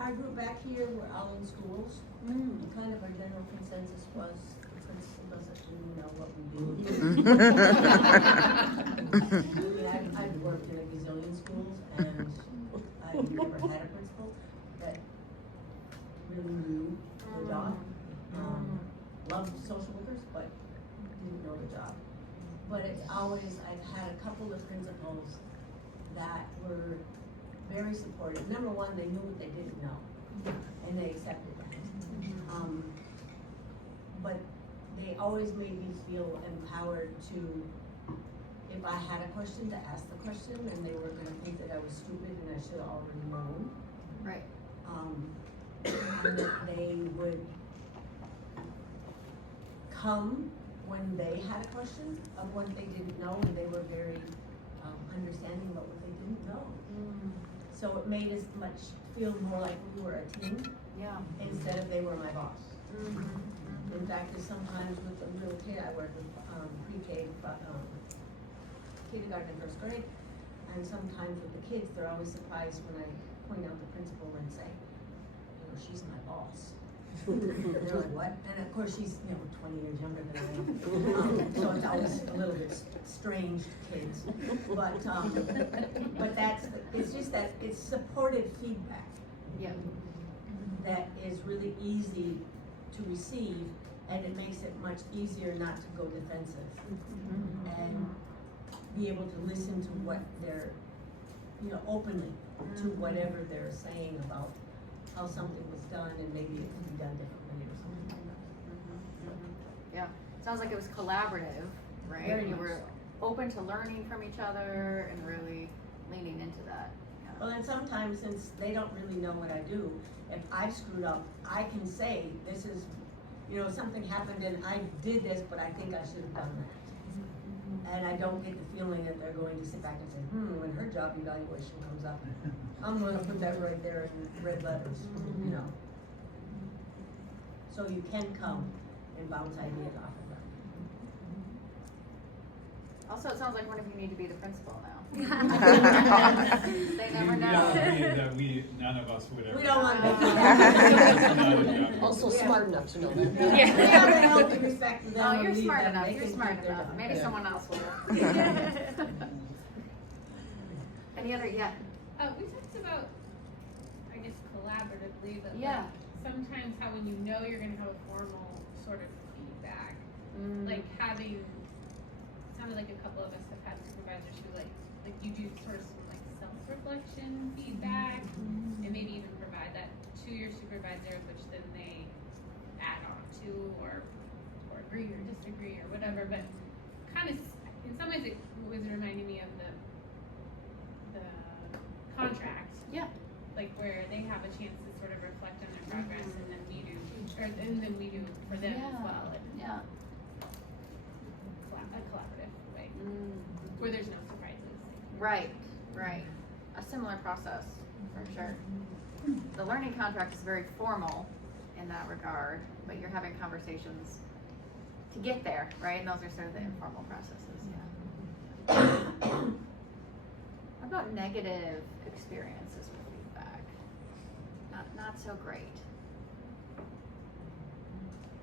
Our group back here were all in schools. Kind of our general consensus was the principal doesn't really know what we do. I've worked in a gazillion schools and I've never had a principal that really knew the job. Loved social workers, but didn't know the job. But it's always, I've had a couple of principals that were very supportive. Number one, they knew what they didn't know, and they accepted that. But they always made me feel empowered to, if I had a question, to ask the question, and they were gonna think that I was stupid and I should have already known. Right. And that they would come when they had a question of what they didn't know, and they were very understanding about what they didn't know. So it made us feel more like we were a team. Yeah. Instead of they were my boss. In fact, there's sometimes with the little kid I work with, pre-K, kindergarten and first grade, and sometimes with the kids, they're always surprised when I point out the principal and say, you know, she's my boss. And they're like, what? And of course, she's 20 years younger than I am. So it's always a little bit strange kids. But it's just that it's supportive feedback. Yeah. That is really easy to receive, and it makes it much easier not to go defensive. And be able to listen to what they're, openly to whatever they're saying about how something was done and maybe it could be done differently or something like that. Yeah, sounds like it was collaborative, right? Very And you much were open to learning from each other and really leaning into that. Yeah. Well, and sometimes since they don't really know what I do, if I've screwed up, I can say, this is, something happened and I did this, but I think I should have done that. And I don't get the feeling that they're going to sit back and say, when her job evaluation comes up, I'm gonna put that right there in red letters, So you can come and bounce ideas off of them. Also, it sounds like one of you need to be the principal now. They never know. None of us would ever. We don't want to. Also smart enough to know that. We have to help and respect them. Oh, and you're leave smart them. enough, They you're can smart keep their enough. job. Maybe someone else will. Any other, We talked about, I guess, collaboratively, but Yeah. like, sometimes how when you know you're gonna have a formal sort of feedback, like having, sounded like a couple of us have had supervisors who like you do sort of some like self-reflection feedback, and maybe even provide that to your supervisor, which then they add on to or agree or disagree or whatever, but kind of, in some ways it was reminding me of the contract. Yeah. Like where they have a chance to sort of reflect on their progress and then we do, and then we do for them as well. And Yeah. a collaboration. Right, right. A similar process, for sure. The learning contract is very formal in that regard, but you're having conversations to get there, right? And those are sort of the informal processes, yeah. What about negative experiences with feedback? Not so great.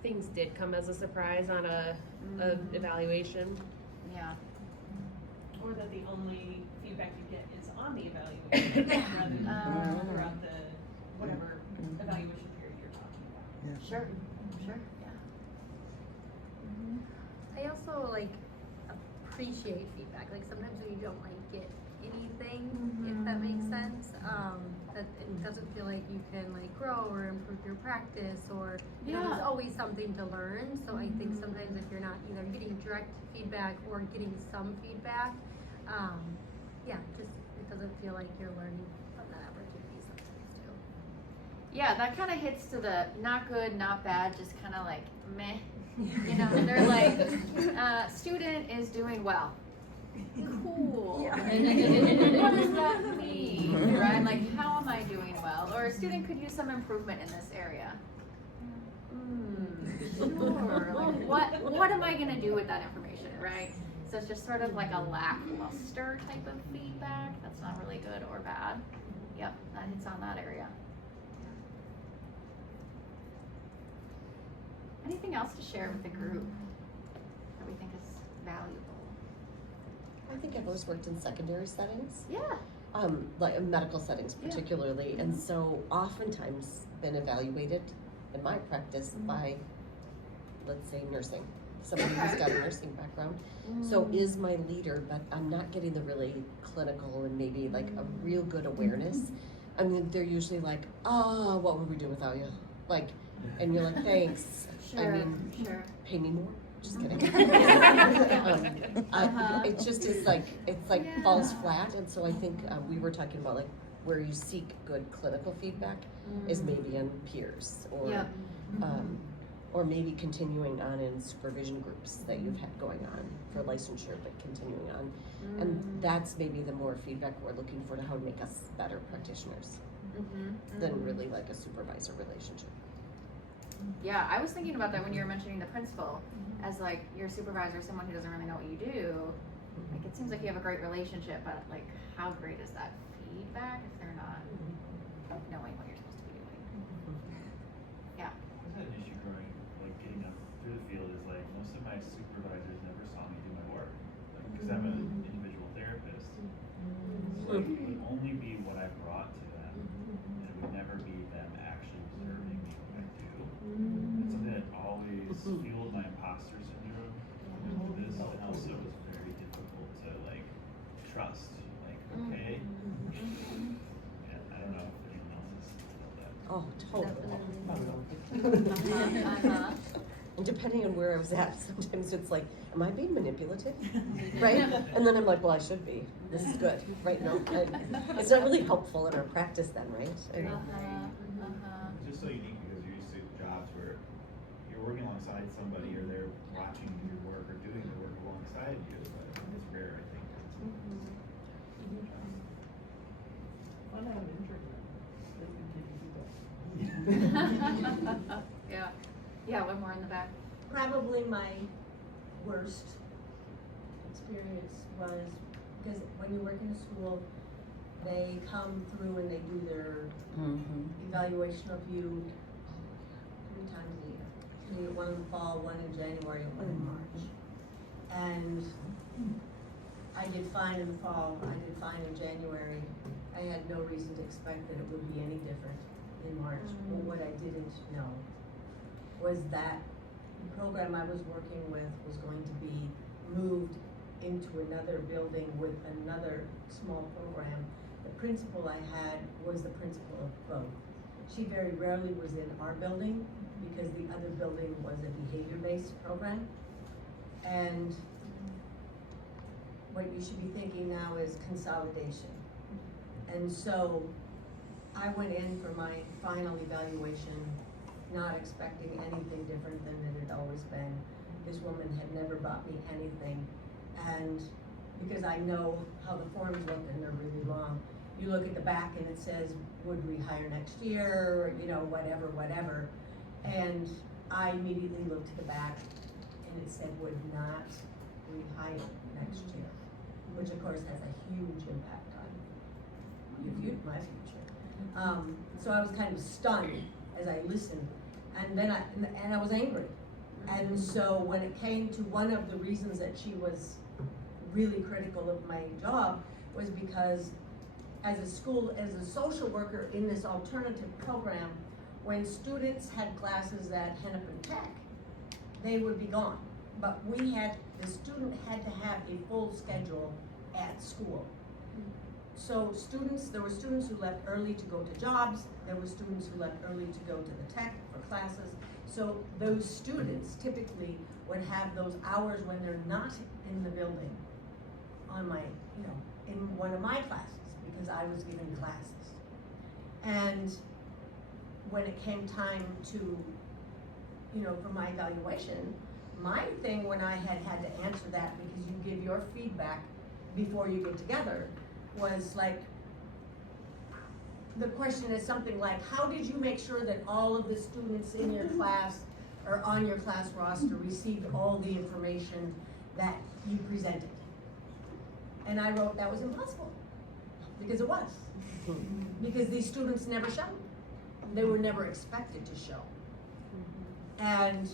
Things did come as a surprise on a evaluation. Yeah. Or that the only feedback you get is on the evaluation rather than throughout the whatever evaluation period you're talking about. Sure, sure, yeah. I also like appreciate feedback. Like sometimes when you don't like get anything, if that makes sense, that it doesn't feel like you can like grow or improve your practice, or you know, there's Yeah. always something to learn. So I think sometimes if you're not either getting direct feedback or getting some feedback, yeah, just it doesn't feel like you're learning from that opportunity sometimes too. Yeah, that kind of hits to the not good, not bad, just kind of like meh. You know, and they're like, student is doing well. Cool. Yeah. What does that mean? Right? Like, how am I doing well? Or a student could use some improvement in this area. Sure. Like, what am I gonna do with that information, right? So it's just sort of like a lackluster type of feedback. That's not really good or bad. Yep, that hits on that area. Anything else to share with the group that we think is valuable? I think I've always worked in secondary settings, Yeah. like medical settings Yeah. particularly, and so oftentimes been evaluated in my practice by, let's say, nursing, somebody who's got a nursing background. So is my leader, but I'm not getting the really clinical and maybe like a real good awareness. I mean, they're usually like, oh, what would we do without you? Like, and you're like, thanks. I mean, Sure. pay me more. Just kidding. Uh-huh. It just is like, it's like Yeah. falls flat, and so I think we were talking about like where you seek good clinical feedback is maybe in peers or Yep. or maybe continuing on in supervision groups that you've had going on for licensure, but continuing on. And that's maybe the more feedback we're looking for to how to make us better practitioners than really like a supervisor relationship. Yeah, I was thinking about that when you were mentioning the principal as like your supervisor, someone who doesn't really know what you do. Like it seems like you have a great relationship, but like how great is that feedback if they're not knowing what you're supposed to be doing? Yeah. I've had an issue growing, like getting up through the field is like most of my supervisors never saw me do my work. Like, because I'm an individual therapist. So like, it would only be what I brought to them. And it would never be them actually observing me what I do. It's something that always fueled my imposter syndrome into this, and also was very difficult to like trust. Like, okay. And I don't know if anyone else has felt that. Oh, totally. Uh-huh. And depending on where I was at, sometimes it's like, am I being manipulative? Right? And then I'm like, well, I should be. This is good, right? No, it's not really helpful in our practice then, right? I know. It's just so unique because you're used to jobs where you're working alongside somebody or they're watching your work or doing the work alongside you, but it's rare, I think. Fun to have an intern. They can give you feedback. Yeah. Yeah, one more in the back. Probably my worst experience was because when you work in a school, they come through and they do their evaluation of you 3 times a year. You get one in the fall, one in January, and one in March. And I did fine in the fall, I did fine in January. I had no reason to expect that it would be any different in March. But what I didn't know was that the program I was working with was going to be moved into another building with another small program. The principal I had was the principal of both. She very rarely was in our building because the other building was a behavior-based program. And what you should be thinking now is consolidation. And so I went in for my final evaluation not expecting anything different than it had always been. This woman had never bought me anything. And because I know how the forms look and they're really long. You look at the back and it says, would rehire next year, you know, whatever. And I immediately looked at the back and it said, would not rehire next year, which of course has a huge impact on my future. So I was kind of stunned as I listened, and then I was angry. And so when it came to one of the reasons that she was really critical of my job was because as a social worker in this alternative program, when students had classes at Hennepin Tech, they would be gone. But the student had to have a full schedule at school. So there were students who left early to go to jobs, there were students who left early to go to the tech for classes. So those students typically would have those hours when they're not in the building on in one of my classes, because I was giving classes. And when it came time to, for my evaluation, my thing when I had to answer that, because you give your feedback before you get together, was like, the question is something like, how did you make sure that all of the students in your class or on your class roster received all the information that you presented? And I wrote, that was impossible, because it was. Because these students never showed. They were never expected to show. And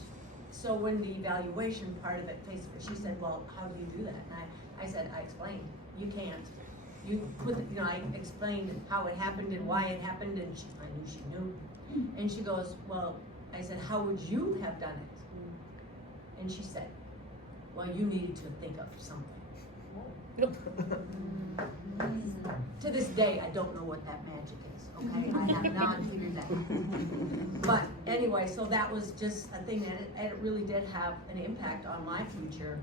so when the evaluation part of it, she said, well, how do you do that? And I said, I explained, you can't. I explained how it happened and why it happened, and I knew she knew. And she goes, well, I said, how would you have done it? And she said, well, you needed to think of something. To this day, I don't know what that magic is, okay? I have not figured that out. But anyway, so that was just a thing, and it really did have an impact on my future.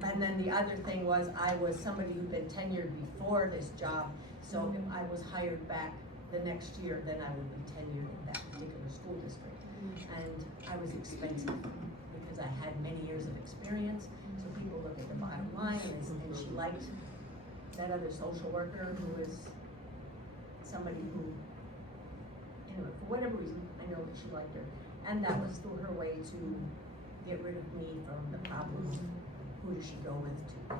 And then the other thing was, I was somebody who'd been tenured before this job, so if I was hired back the next year, then I would be tenured in that particular school district. And I was expensive, because I had many years of experience, so people look at the bottom line, and she liked that other social worker who was somebody who, for whatever reason, I know that she liked her. And that was her way to get rid of me from the problem. Who does she go with to?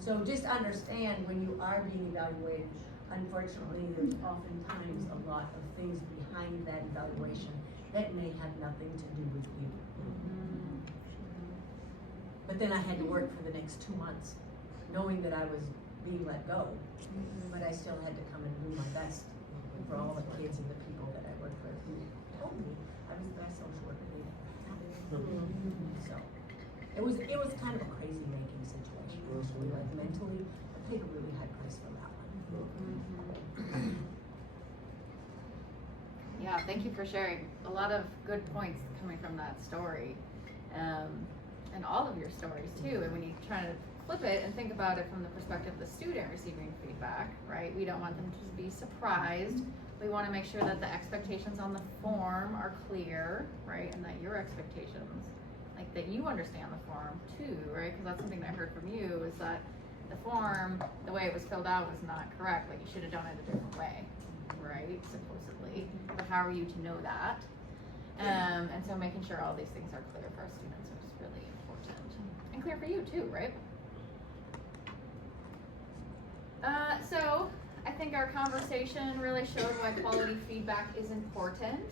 So just understand, when you are being evaluated, unfortunately, there's oftentimes a lot of things behind that evaluation that may have nothing to do with you. But then I had to work for the next 2 months, knowing that I was being let go, but I still had to come and do my best for all the kids and the people that I worked with who told me I was the best social worker they ever had. So it was kind of a crazy making situation, actually. Like mentally, I paid a really high price for that one. Yeah, thank you for sharing. A lot of good points coming from that story, and all of your stories too. And when you try to flip it and think about it from the perspective of the student receiving feedback, right? We don't want them to be surprised. We want to make sure that the expectations on the form are clear, right? And that your expectations, like that you understand the form too, right? Because that's something that I heard from you, is that the form, the way it was filled out was not correct. Like you should have done it a different way, right? Supposedly. But how are you to know that? And so making sure all these things are clear for our students is really important. And clear for you too, right? So I think our conversation really showed why quality feedback is important.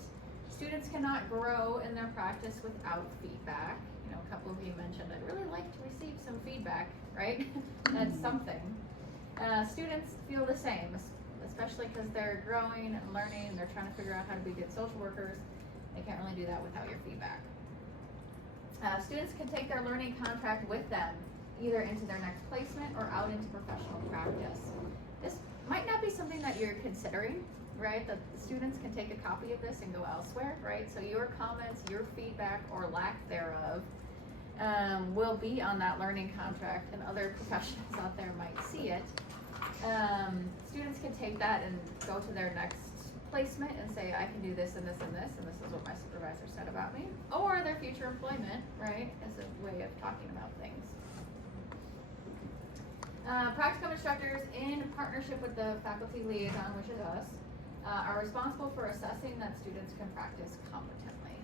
Students cannot grow in their practice without feedback. A couple of you mentioned, I'd really like to receive some feedback, right? That's something. Students feel the same, especially because they're growing and learning, and they're trying to figure out how to be good social workers. They can't really do that without your feedback. Students can take their learning contract with them, either into their next placement or out into professional practice. This might not be something that you're considering, right? That the students can take a copy of this and go elsewhere, right? So your comments, your feedback, or lack thereof will be on that learning contract, and other professionals out there might see it. Students can take that and go to their next placement and say, I can do this and this and this, and this is what my supervisor said about me. Or their future employment, right, as a way of talking about things. Practicum instructors, in partnership with the faculty liaison, which is us, are responsible for assessing that students can practice competently,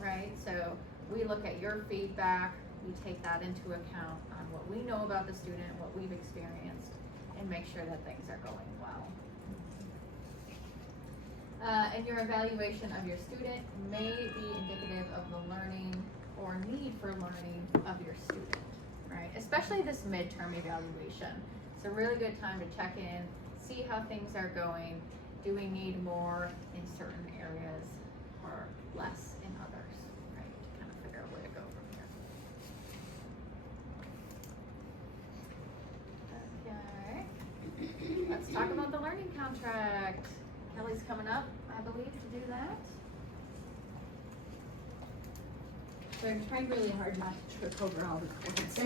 right? So we look at your feedback, we take that into account on what we know about the student, what we've experienced, and make sure that things are going well. And your evaluation of your student may be indicative of the learning or need for learning of your student, right? Especially this midterm evaluation. It's a really good time to check in, see how things are going. Do we need more in certain areas or less in others, right? To kind of figure out where to go from here. Okay. Let's talk about the learning contract. Kelly's coming up, I believe, to do that. So I'm trying really hard not to trip over all the cords.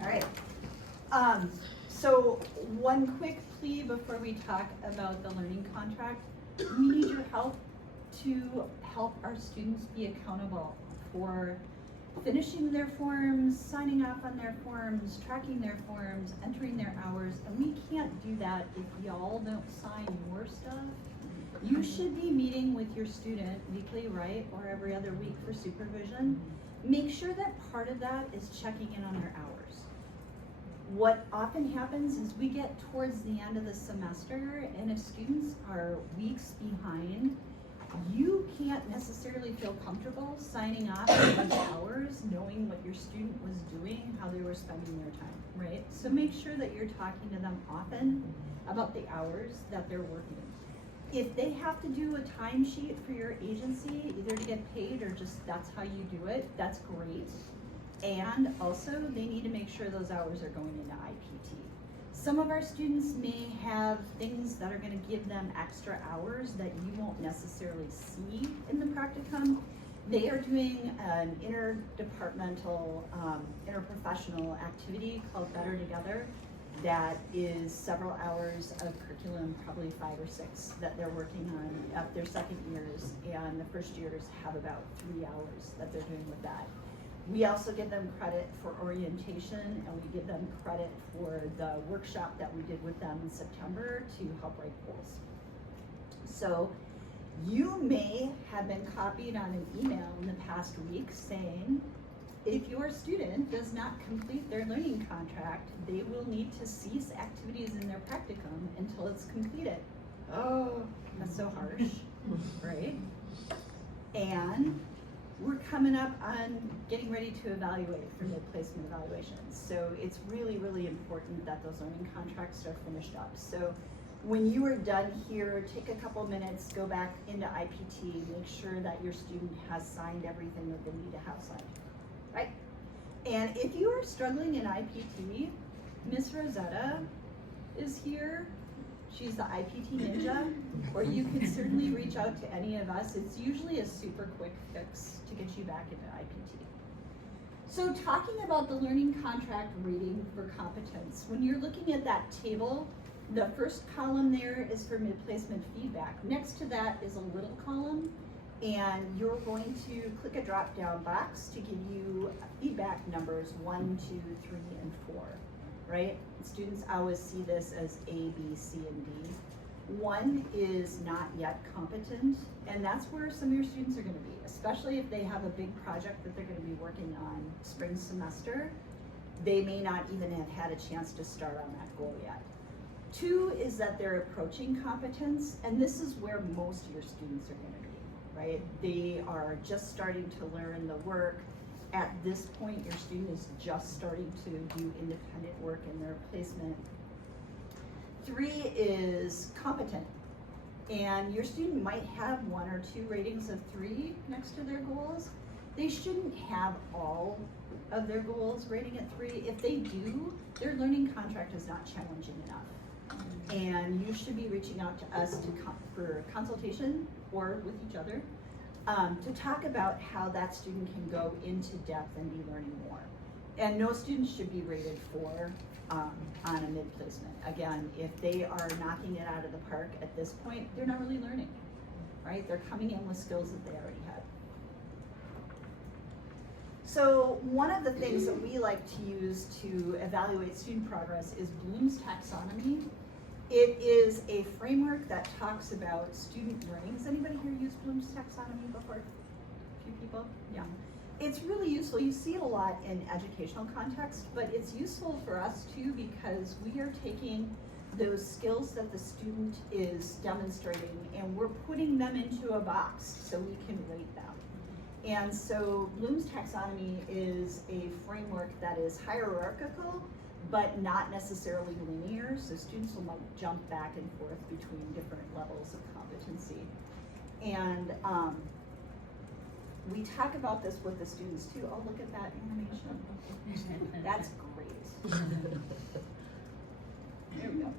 All right. So one quick plea before we talk about the learning contract. We need your help to help our students be accountable for finishing their forms, signing off on their forms, tracking their forms, entering their hours, and we can't do that if y'all don't sign your stuff. You should be meeting with your student weekly, right, or every other week for supervision. Make sure that part of that is checking in on their hours. What often happens is we get towards the end of the semester, and if students are weeks behind, you can't necessarily feel comfortable signing off on those hours, knowing what your student was doing, how they were spending their time, right? So make sure that you're talking to them often about the hours that they're working. If they have to do a timesheet for your agency, either to get paid or just that's how you do it, that's great. And also, they need to make sure those hours are going into IPT. Some of our students may have things that are going to give them extra hours that you won't necessarily see in the practicum. They are doing an interdepartmental, interprofessional activity called Better Together. That is several hours of curriculum, probably 5 or 6, that they're working on at their second years, and the first years have about 3 hours that they're doing with that. We also give them credit for orientation, and we give them credit for the workshop that we did with them in September to help write goals. So you may have been copied on an email in the past week saying, if your student does not complete their learning contract, they will need to cease activities in their practicum until it's completed. Oh, that's so harsh, right? And we're coming up on getting ready to evaluate for mid-placement evaluations. So it's really, really important that those learning contracts are finished up. So when you are done here, take a couple minutes, go back into IPT, make sure that your student has signed everything that they need to have signed. Right? And if you are struggling in IPT, Miss Rosetta is here. She's the IPT ninja, or you can certainly reach out to any of us. It's usually a super quick fix to get you back into IPT. So talking about the learning contract rating for competence, when you're looking at that table, the first column there is for mid-placement feedback. Next to that is a little column, and you're going to click a drop-down box to give you feedback numbers 1, 2, 3, and 4, right? Students always see this as A, B, C, and D. 1 is not yet competent, and that's where some of your students are gonna be, especially if they have a big project that they're gonna be working on spring semester. They may not even have had a chance to start on that goal yet. 2 is that they're approaching competence, and this is where most of your students are gonna be, right? They are just starting to learn the work. At this point, your student is just starting to do independent work in their placement. 3 is competent, and your student might have 1 or 2 ratings of 3 next to their goals. They shouldn't have all of their goals rating at 3. If they do, their learning contract is not challenging enough. And you should be reaching out to us for consultation or with each other to talk about how that student can go into depth and be learning more. And no student should be rated 4 on a mid-placement. Again, if they are knocking it out of the park at this point, they're not really learning, right? They're coming in with skills that they already had. So one of the things that we like to use to evaluate student progress is Bloom's taxonomy. It is a framework that talks about student learning. Has anybody here used Bloom's taxonomy before? A few people? Yeah. It's really useful. You see it a lot in educational context, but it's useful for us too because we are taking those skills that the student is demonstrating and we're putting them into a box so we can rate them. And so Bloom's taxonomy is a framework that is hierarchical, but not necessarily linear. So students will might jump back and forth between different levels of competency. And we talk about this with the students too. Oh, look at that animation. That's great. There we go.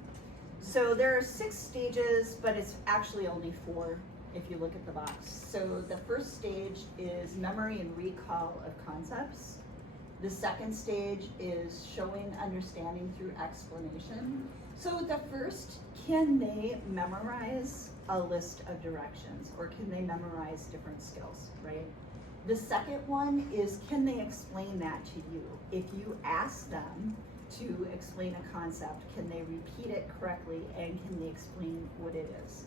So there are 6 stages, but it's actually only 4 if you look at the box. So the first stage is memory and recall of concepts. The second stage is showing understanding through explanation. So the first, can they memorize a list of directions or can they memorize different skills, right? The second one is, can they explain that to you? If you ask them to explain a concept, can they repeat it correctly and can they explain what it is?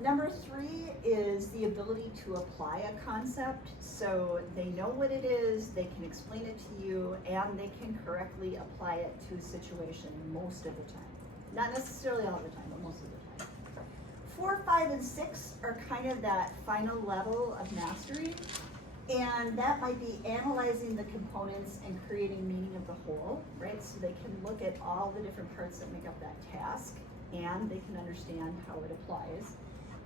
Number 3 is the ability to apply a concept, so they know what it is, they can explain it to you, and they can correctly apply it to a situation most of the time. Not necessarily all the time, but most of the time. 4, 5, and 6 are kind of that final level of mastery, and that might be analyzing the components and creating meaning of the whole, right? So they can look at all the different parts that make up that task, and they can understand how it applies.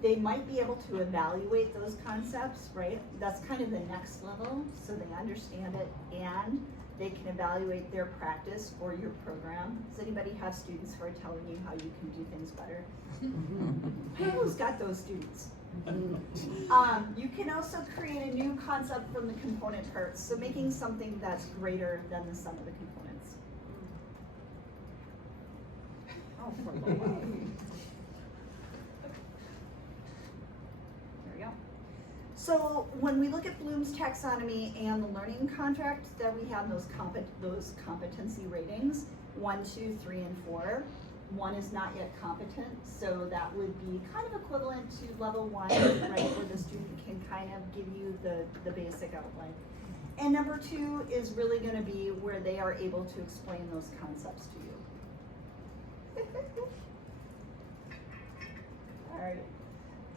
They might be able to evaluate those concepts, right? That's kind of the next level, so they understand it and they can evaluate their practice or your program. Does anybody have students who are telling you how you can do things better? Who's got those students? You can also create a new concept from the component parts, so making something that's greater than the sum of the components. Oh, for the love. So when we look at Bloom's taxonomy and the learning contract, that we have those competency ratings, 1, 2, 3, and 4. 1 is not yet competent, so that would be kind of equivalent to level 1, right, where the student can kind of give you the basic outline. And number 2 is really going to be where they are able to explain those concepts to you. All right.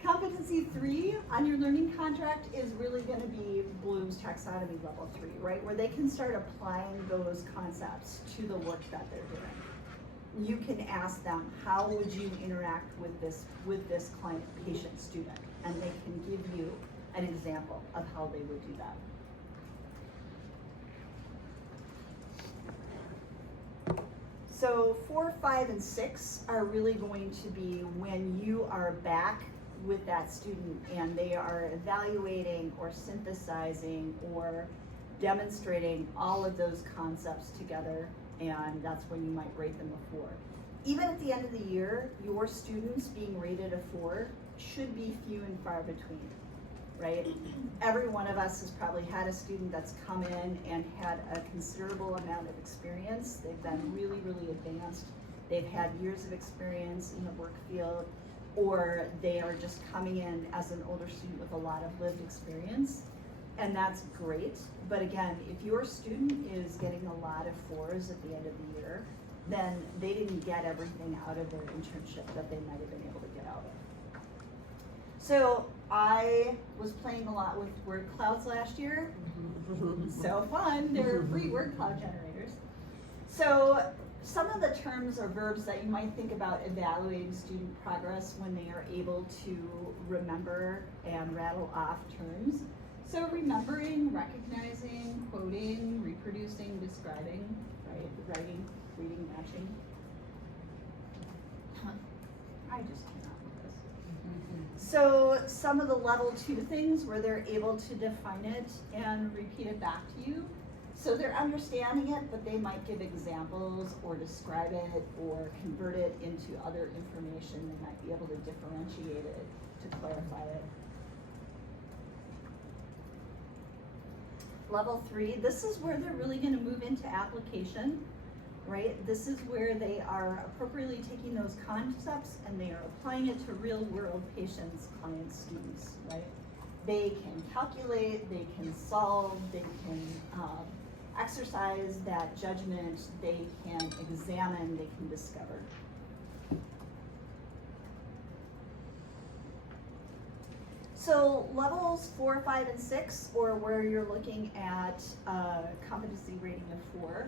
Competency 3 on your learning contract is really going to be Bloom's taxonomy level 3, right? Where they can start applying those concepts to the work that they're doing. You can ask them, how would you interact with this client, patient, student? And they can give you an example of how they would do that. So 4, 5, and 6 are really going to be when you are back with that student and they are evaluating or synthesizing or demonstrating all of those concepts together, and that's when you might rate them a 4. Even at the end of the year, your students being rated a 4 should be few and far between, right? Every one of us has probably had a student that's come in and had a considerable amount of experience. They've been really, really advanced. They've had years of experience in the work field, or they are just coming in as an older student with a lot of lived experience, and that's great. But again, if your student is getting a lot of 4s at the end of the year, then they didn't get everything out of their internship that they might have been able to get out of. So I was playing a lot with word clouds last year. So fun, they're free word cloud generators. So some of the terms or verbs that you might think about evaluating student progress when they are able to remember and rattle off terms. So remembering, recognizing, quoting, reproducing, describing, right? Writing, reading, matching. I just cannot with this. So some of the level 2 things where they're able to define it and repeat it back to you. So they're understanding it, but they might give examples or describe it or convert it into other information. They might be able to differentiate it to clarify it. level 3, this is where they're really gonna move into application, right? This is where they are appropriately taking those concepts and they are applying it to real world patients, clients, students, right? They can calculate, they can solve, they can exercise that judgment, they can examine, they can discover. So levels 4, 5, and 6, or where you're looking at competency rating of 4,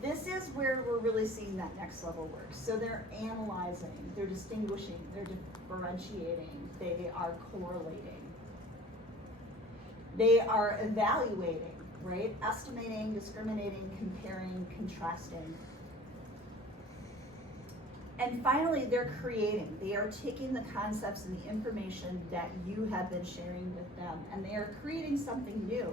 this is where we're really seeing that next level work. So they're analyzing, they're distinguishing, they're differentiating, they are correlating. They are evaluating, right? Estimating, discriminating, comparing, contrasting. And finally, they're creating. They are taking the concepts and the information that you have been sharing with them, and they are creating something new.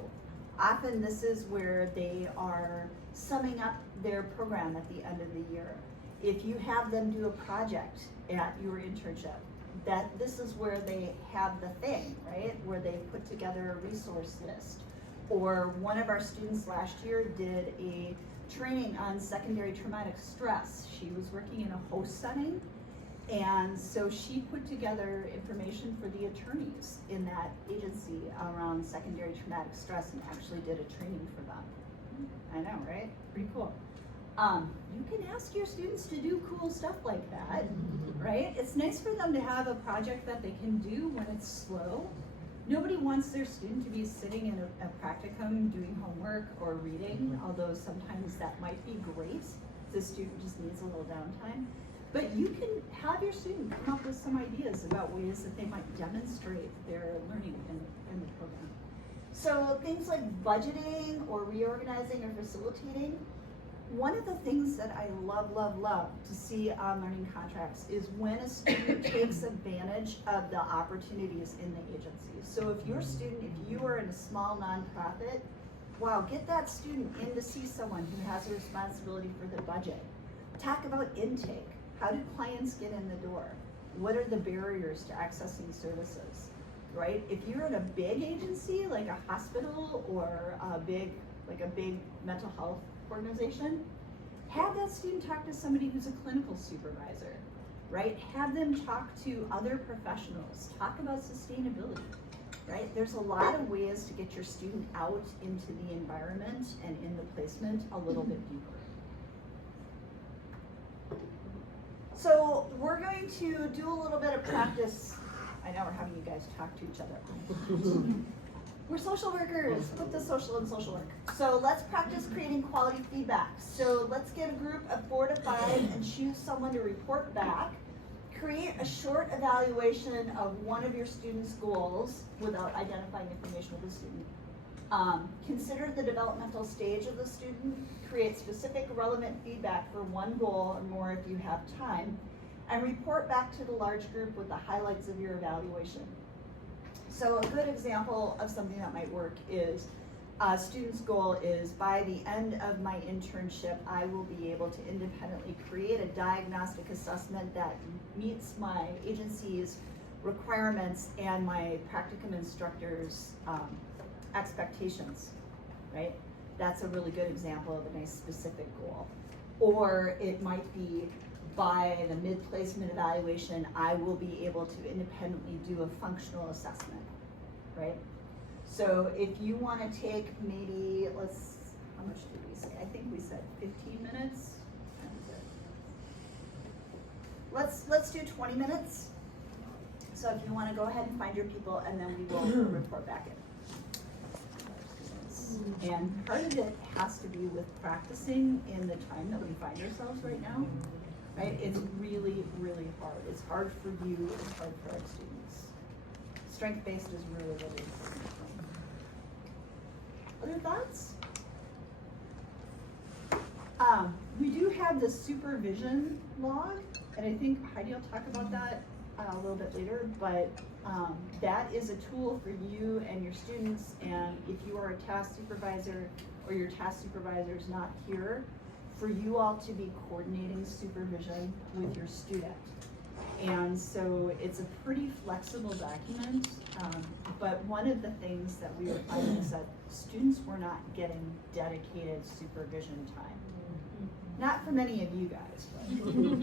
Often this is where they are summing up their program at the end of the year. If you have them do a project at your internship, this is where they have the thing, right? Where they put together a resource list. Or one of our students last year did a training on secondary traumatic stress. She was working in a host setting, and so she put together information for the attorneys in that agency around secondary traumatic stress and actually did a training for them. I know, right? Pretty cool. You can ask your students to do cool stuff like that, right? It's nice for them to have a project that they can do when it's slow. Nobody wants their student to be sitting in a practicum doing homework or reading, although sometimes that might be great. The student just needs a little downtime. But you can have your student come up with some ideas about ways that they might demonstrate their learning in the program. So things like budgeting or reorganizing or facilitating. One of the things that I love to see on learning contracts is when a student takes advantage of the opportunities in the agency. So if your student, if you are in a small nonprofit, wow, get that student in to see someone who has a responsibility for the budget. Talk about intake. How do clients get in the door? What are the barriers to accessing services, right? If you're in a big agency, like a hospital or a big mental health organization, have that student talk to somebody who's a clinical supervisor, right? Have them talk to other professionals, talk about sustainability, right? There's a lot of ways to get your student out into the environment and in the placement a little bit deeper. So we're going to do a little bit of practice. I know we're having you guys talk to each other. We're social workers, put the social in social work. So let's practice creating quality feedback. So let's get a group of 4 to 5 and choose someone to report back. Create a short evaluation of one of your students' goals without identifying information of the student. Consider the developmental stage of the student. Create specific relevant feedback for one goal or more if you have time. And report back to the large group with the highlights of your evaluation. So a good example of something that might work is a student's goal is by the end of my internship, I will be able to independently create a diagnostic assessment that meets my agency's requirements and my practicum instructor's expectations, right? That's a really good example of a nice specific goal. Or it might be by the mid-placement evaluation, I will be able to independently do a functional assessment, right? So if you want to take maybe, how much did we say? I think we said 15 minutes. Let's do 20 minutes. So if you want to go ahead and find your people, and then we will report back in. And part of it has to be with practicing in the time that we find ourselves right now. Right? It's really, really hard. It's hard for you, it's hard for our students. Strength-based is really, really important. Other thoughts? We do have the supervision log, and I think Heidi will talk about that a little bit later, but that is a tool for you and your students, and if you are a task supervisor or your task supervisor is not here, for you all to be coordinating supervision with your student. And so it's a pretty flexible document, but one of the things that we were finding is that students were not getting dedicated supervision time. Not from any of you guys, but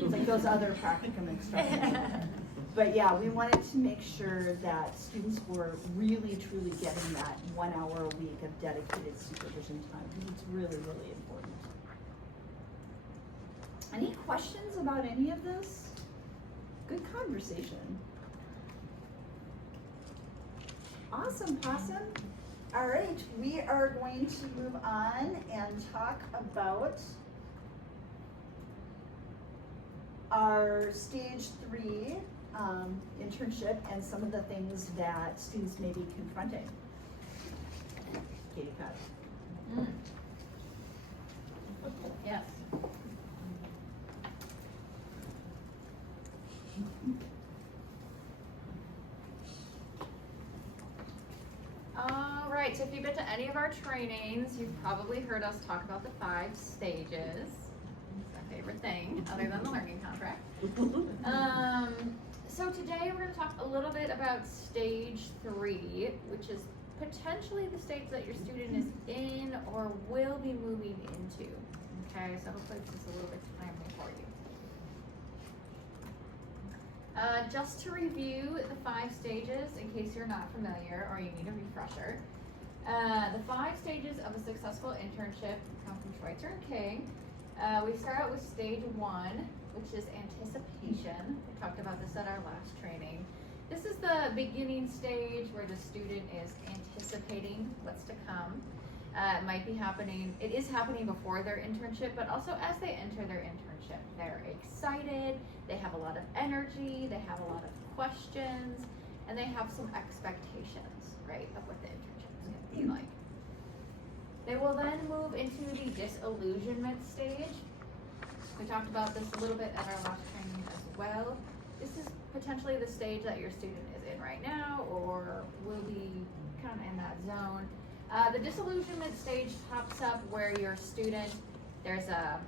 it's like those other practicum instructors. But yeah, we wanted to make sure that students were really truly getting that 1 hour a week of dedicated supervision time, because it's really, really important. Any questions about any of this? Good conversation. Awesome, Possum. All right, we are going to move on and talk about our stage 3 internship and some of the things that students may be confronting. Katie Cobb. Yes. All right, so if you've been to any of our trainings, you've probably heard us talk about the 5 stages. It's my favorite thing, other than the learning contract. So today we're going to talk a little bit about stage 3, which is potentially the stage that your student is in or will be moving into. Okay, so hopefully this is a little bit timely for you. Just to review the 5 stages, in case you're not familiar or you need a refresher. The 5 stages of a successful internship come from Schweitzer and King. We start out with stage 1, which is anticipation. We talked about this at our last training. This is the beginning stage where the student is anticipating what's to come. It might be happening, it is happening before their internship, but also as they enter their internship. They're excited, they have a lot of energy, they have a lot of questions, and they have some expectations, right, of what the internship is going to be like. They will then move into the disillusionment stage. We talked about this a little bit at our last training as well. This is potentially the stage that your student is in right now or will be kind of in that zone. The disillusionment stage pops up where your student, there's a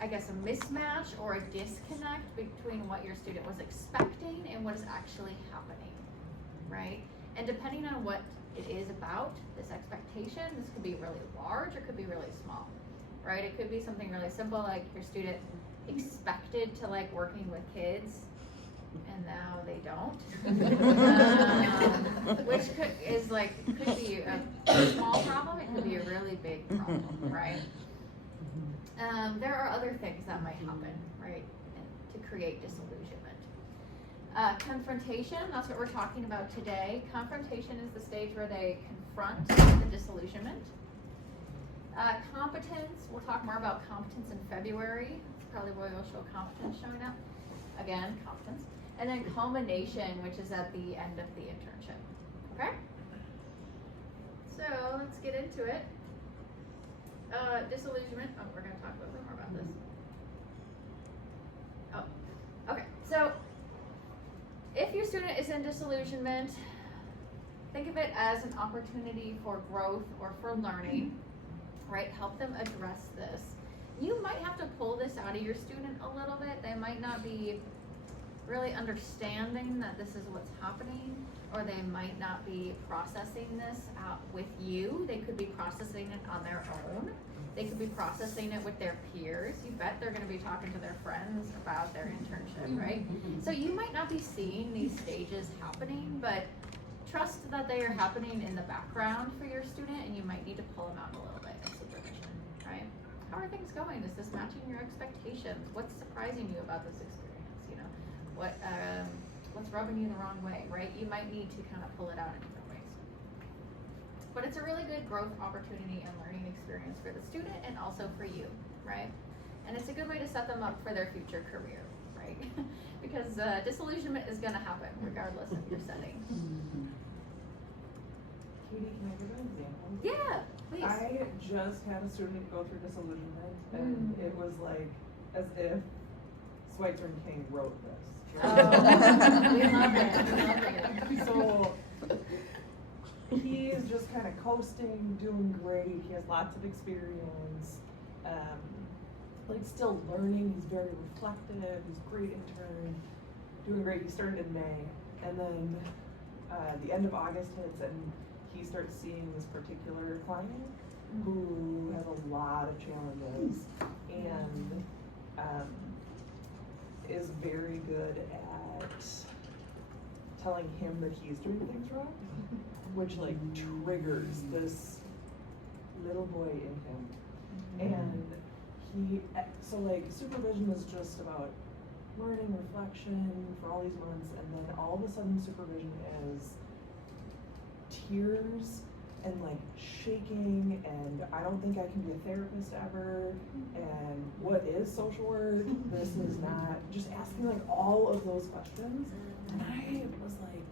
mismatch or a disconnect between what your student was expecting and what is actually happening, right? And depending on what it is about, this expectation, this could be really large or it could be really small, right? It could be something really simple like your student expected to like working with kids and now they don't, which could be a small problem, it could be a really big problem, right? There are other things that might happen, right, to create disillusionment. Confrontation, that's what we're talking about today. Confrontation is the stage where they confront the disillusionment. Competence, we'll talk more about competence in February. It's probably where we'll show competence showing up. Again, competence. And then culmination, which is at the end of the internship. Okay? So let's get into it. Disillusionment. Oh, we're going to talk a little bit more about this. Oh, okay. So if your student is in disillusionment, think of it as an opportunity for growth or for learning, right? Help them address this. You might have to pull this out of your student a little bit. They might not be really understanding that this is what's happening, or they might not be processing this out with you. They could be processing it on their own. They could be processing it with their peers. You bet they're going to be talking to their friends about their internship, right? So you might not be seeing these stages happening, but trust that they are happening in the background for your student, and you might need to pull them out a little bit in supervision, right? How are things going? Is this matching your expectations? What's surprising you about this experience? You know, what's rubbing you the wrong way, right? You might need to kind of pull it out in different ways. But it's a really good growth opportunity and learning experience for the student and also for you, right? And it's a good way to set them up for their future career, right? Because disillusionment is going to happen regardless of your setting. Katie, can I give an example? Yeah, please. I just had a student go through disillusionment, and it was like as if Schweitzer and King wrote this. Oh, we love it. We love it. So he's just kind of coasting, doing great. He has lots of experience, but he's still learning. He's very reflective. He's a great intern, doing great. He started in May, and then the end of August hits, and he starts seeing this particular client who has a lot of challenges and is very good at telling him that he's doing things wrong, which like triggers this little boy in him. And he, so like supervision is just about learning, reflection for all these months, and then all of a sudden supervision is tears and like shaking, and I don't think I can be a therapist ever, and what is social work? This is not, just asking like all of those questions. And I was like,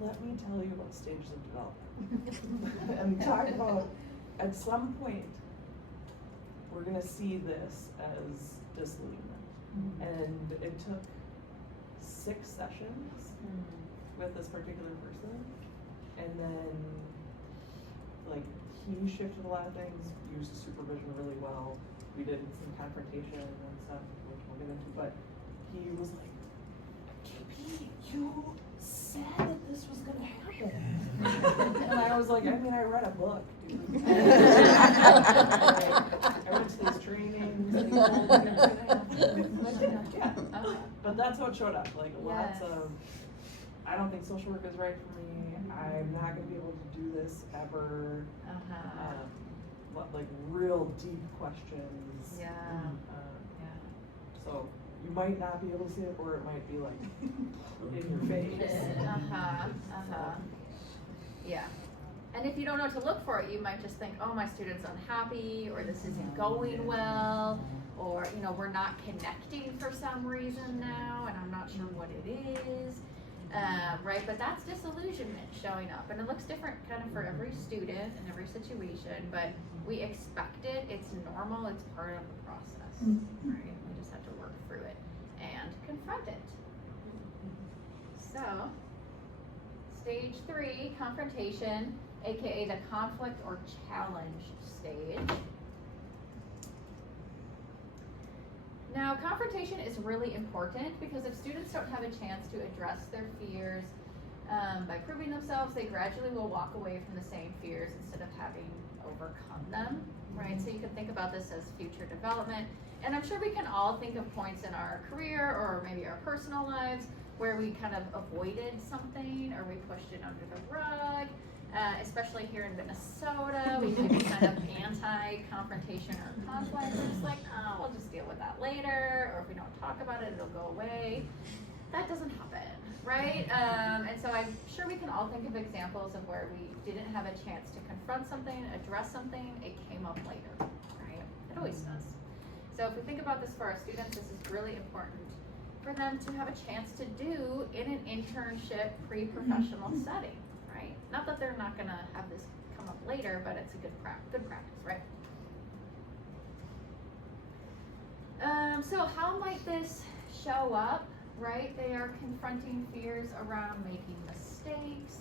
let me tell you about stages of development. And talk about, at some point, we're gonna see this as disillusionment. And it took 6 sessions with this particular person, and then like he shifted a lot of things, used supervision really well. We did some confrontation and stuff, which we'll get into, but he was like, KP, you said that this was gonna happen. And I was like, I mean, I read a book, dude. I went to these trainings, and he told me it was gonna happen. And I did, yeah. But that's what showed up, like lots of, I don't think social work is right for me. I'm not gonna be able to do this ever. Like real deep questions. Yeah. So you might not be able to see it, or it might be like in your face. Yeah. And if you don't know what to look for, you might just think, oh, my student's unhappy, or this isn't going well, or, you know, we're not connecting for some reason now, and I'm not sure what it is. Right, but that's disillusionment showing up, and it looks different kind of for every student and every situation, but we expect it, it's normal, it's part of the process, right? We just have to work through it and confront it. So, stage 3, confrontation, aka the conflict or challenge stage. Now, confrontation is really important because if students don't have a chance to address their fears by proving themselves, they gradually will walk away from the same fears instead of having overcome them, right? So you can think about this as future development. And I'm sure we can all think of points in our career or maybe our personal lives where we kind of avoided something or we pushed it under the rug. Especially here in Minnesota, we might be kind of anti-confrontation or conflict. We're just like, oh, we'll just deal with that later, or if we don't talk about it, it'll go away. That doesn't happen, right? And so I'm sure we can all think of examples of where we didn't have a chance to confront something, address something, it came up later, right? It always does. So if we think about this for our students, this is really important for them to have a chance to do in an internship pre-professional setting. Not that they're not gonna have this come up later, but it's a good practice, right? So how might this show up, right? They are confronting fears around making mistakes.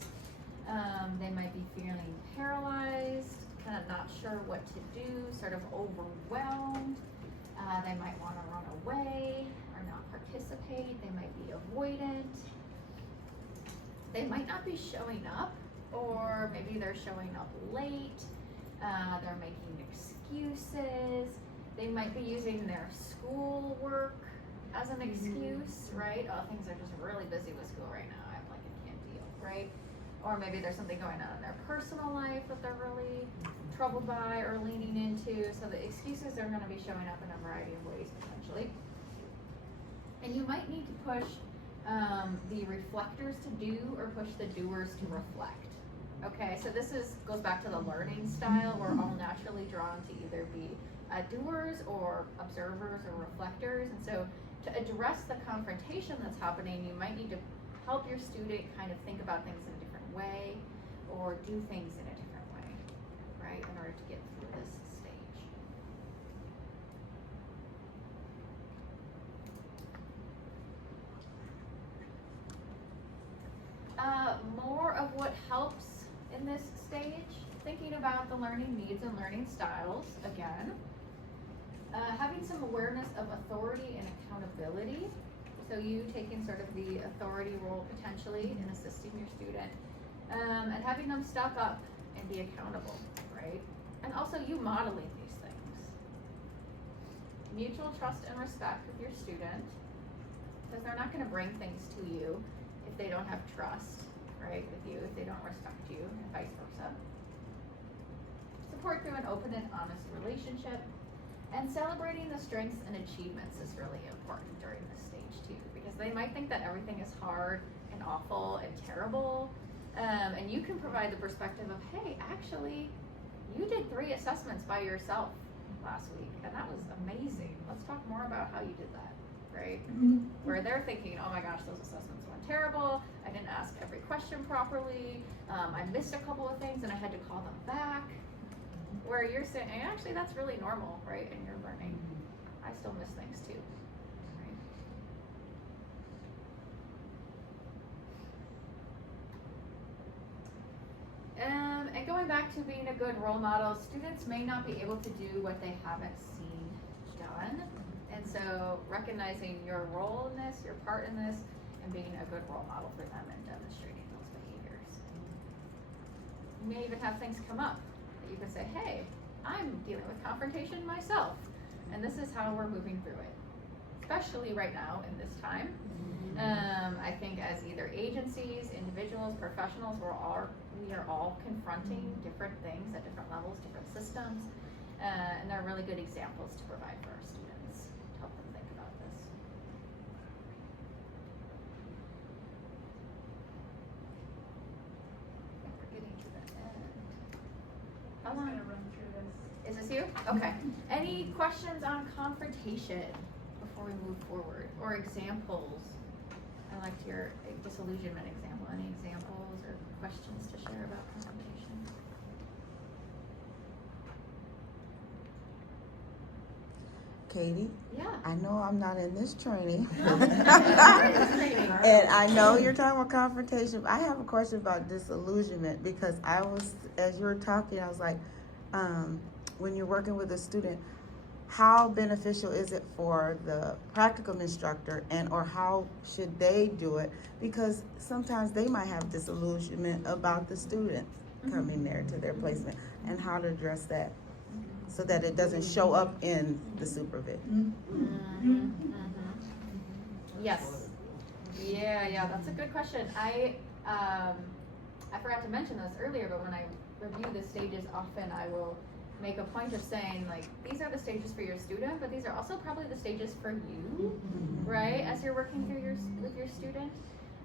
They might be feeling paralyzed, kind of not sure what to do, sort of overwhelmed. They might want to run away or not participate. They might be avoidant. They might not be showing up, or maybe they're showing up late, they're making excuses, they might be using their school work as an excuse, right? Oh, things are just really busy with school right now, I'm like, I can't deal, right? Or maybe there's something going on in their personal life that they're really troubled by or leaning into, so the excuses are gonna be showing up in a variety of ways potentially. And you might need to push the reflectors to do or push the doers to reflect. Okay, so this goes back to the learning style. We're all naturally drawn to either be doers or observers or reflectors. And so to address the confrontation that's happening, you might need to help your student kind of think about things in a different way or do things in a different way, right, in order to get through this stage. More of what helps in this stage, thinking about the learning needs and learning styles again. Having some awareness of authority and accountability. So you taking sort of the authority role potentially in assisting your student. and having them step up and be accountable, right? And also you modeling these things. Mutual trust and respect with your student, because they're not gonna bring things to you if they don't have trust, right, with you, if they don't respect you, and vice versa. Support through an open and honest relationship, and celebrating the strengths and achievements is really important during this stage too, because they might think that everything is hard and awful and terrible, and you can provide the perspective of, hey, actually, you did 3 assessments by yourself last week, and that was amazing. Let's talk more about how you did that, right? Where they're thinking, oh my gosh, those assessments went terrible, I didn't ask every question properly, I missed a couple of things and I had to call them back. Where you're saying, hey, actually, that's really normal, right? And you're learning. I still miss things too, right? And going back to being a good role model, students may not be able to do what they haven't seen done. And so recognizing your role in this, your part in this, and being a good role model for them and demonstrating those behaviors. You may even have things come up that you can say, hey, I'm dealing with confrontation myself, and this is how we're moving through it. Especially right now in this time. I think as either agencies, individuals, professionals, we are all confronting different things at different levels, different systems, and they're really good examples to provide for our students to help them think about this. I think we're getting to the end. How long? Gonna run through this. Is this you? Okay. Any questions on confrontation before we move forward? Or examples? I liked your disillusionment example. Any examples or questions to share about confrontation? Katie? Yeah. I know I'm not in this training. Training. And I know you're talking about confrontation. I have a question about disillusionment because as you were talking, I was like, when you're working with a student, how beneficial is it for the practicum instructor or how should they do it? Because sometimes they might have disillusionment about the student coming there to their placement and how to address that so that it doesn't show up in the supervision. Yes. Yeah, that's a good question. I forgot to mention this earlier, but when I review the stages, often I will make a point of saying, like, these are the stages for your student, but these are also probably the stages for you, right, as you're working through with your student,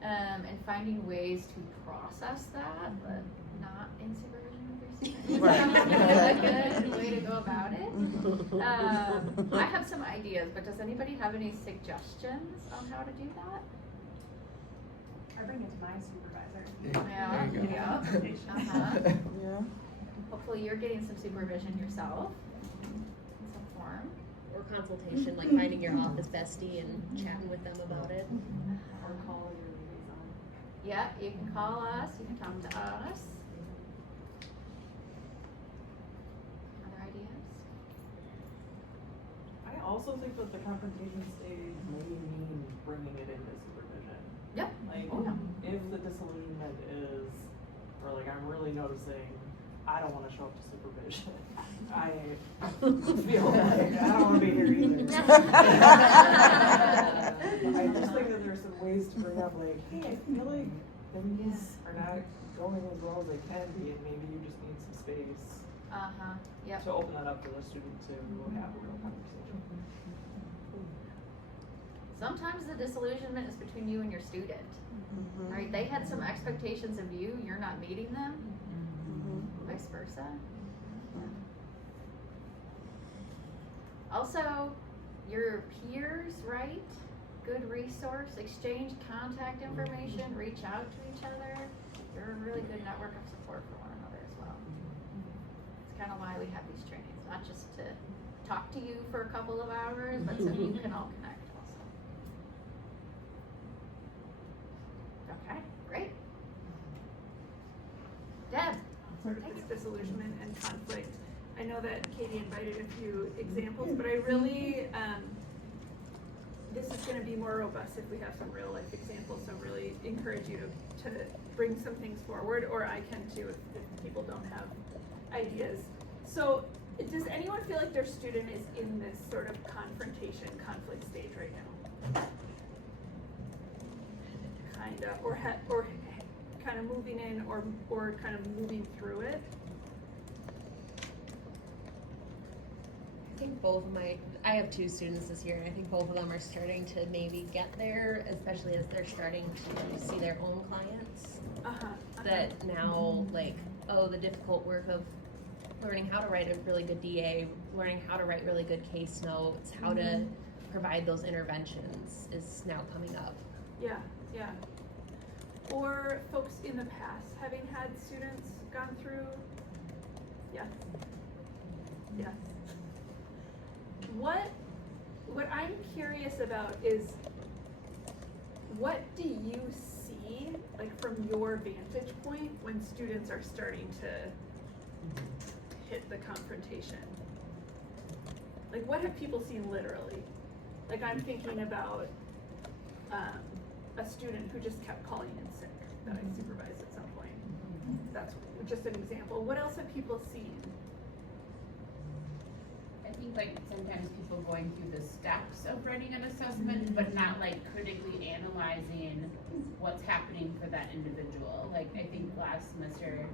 and finding ways to process that, but not in supervision with your student. Right. A good way to go about it. I have some ideas, but does anybody have any suggestions on how to do that? I bring it to my supervisor. Yeah. There you go. Yeah. Yeah. Hopefully you're getting some supervision yourself in some form. Or consultation, like finding your office bestie and chatting with them about it. Or call your liaison. Yeah, you can call us, you can talk to us. Other ideas? I also think that the confrontation stage may mean bringing it into supervision. Yep. Like, Oh, yeah. if the disillusionment is, or like I'm really noticing, I don't wanna show up to supervision. I feel like I don't wanna be here either. I just think that there's some ways to bring up like, hey, I feel like things are not going as well as they can be and maybe you just need some space Yep. to open that up for the student to have a real conversation. Sometimes the disillusionment is between you and your student, right? They had some expectations of you, you're not meeting them, vice versa. Also, your peers, right? Good resource, exchange contact information, reach out to each other. You're a really good network of support for one another as well. It's kind of why we have these trainings, not just to talk to you for a couple of hours, but so you can all connect also. Okay, great. Deb. Sort of this disillusionment and conflict. I know that Katie invited a few examples, but I really, this is gonna be more robust if we have some real life examples, so really encourage you to bring some things forward, or I can too if people don't have ideas. So, does anyone feel like their student is in this sort of confrontation, conflict stage right now? Kinda, or kind of moving in, or kind of moving through it? I think both of I have 2 students this year, and I think both of them are starting to maybe get there, especially as they're starting to see their own clients. That now, like, the difficult work of learning how to write a really good DA, learning how to write really good case notes, how to provide those interventions is now coming up. Yeah, yeah. Or folks in the past having had students gone through? Yes. Yes. What I'm curious about is, what do you see, like from your vantage point, when students are starting to hit the confrontation? Like, what have people seen literally? Like, I'm thinking about a student who just kept calling in sick that I supervised at some point. That's just an example. What else have people seen? I think like sometimes people going through the steps of writing an assessment, but not like critically analyzing what's happening for that individual. Like I think last year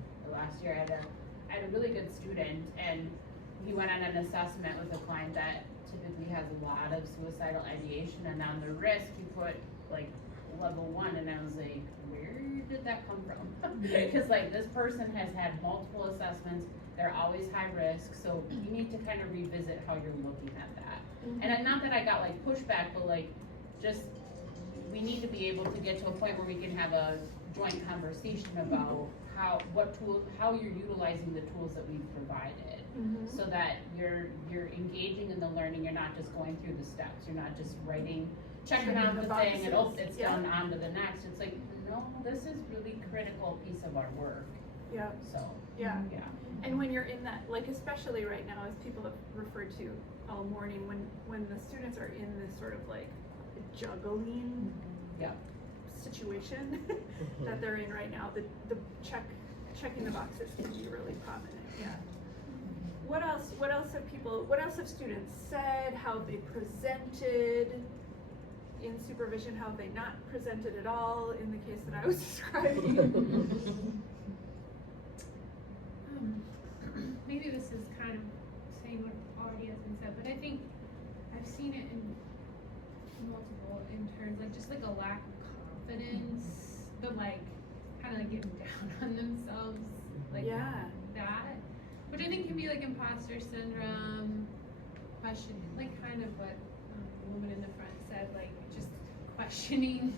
I had a really good student, and he went on an assessment with a client that typically has a lot of suicidal ideation, and on the risk he put like level 1, and I was like, where did that come from? Because like this person has had multiple assessments, they're always high risk, so you need to kind of revisit how you're looking at that. And not that I got like pushback, but like just we need to be able to get to a point where we can have a joint conversation about how you're utilizing the tools that we've provided, so that you're engaging in the learning. You're not just going through the steps. You're not just checking out the thing and it's done, on to the next. It's like, no, this is really critical piece of our work. Yeah. So yeah. Yeah. And when you're in that, like especially right now, as people have referred to all morning, when the students are in this sort of like juggling situation that they're in right now, the checking the boxes can be really prominent. Yeah. What else have students said? How have they presented in supervision? How have they not presented at all in the case that I was describing? Maybe this is kind of saying what already has been said, but I think I've seen it in multiple interns, like just like a lack of confidence, but like kind of like getting down on themselves, like that, which I think can be like imposter syndrome, questioning, like kind of what the woman in the front said, like just questioning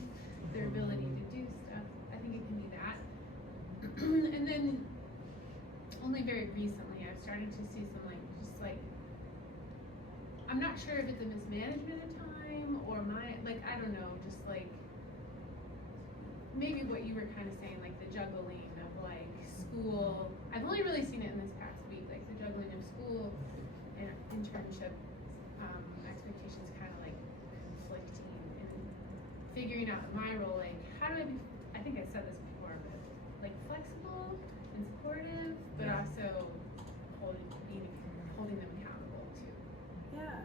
their ability to do stuff. I think it can be that. And then only very recently I've started to see some I'm not sure if it's a mismanagement of time or I don't know, just like maybe what you were kind of saying, like the juggling of like school. I've only really seen it in this past week, like the juggling of school and internship expectations kind of like conflicting, and figuring out my role, like how do I be, I think I said this before, but like flexible and supportive, but also holding them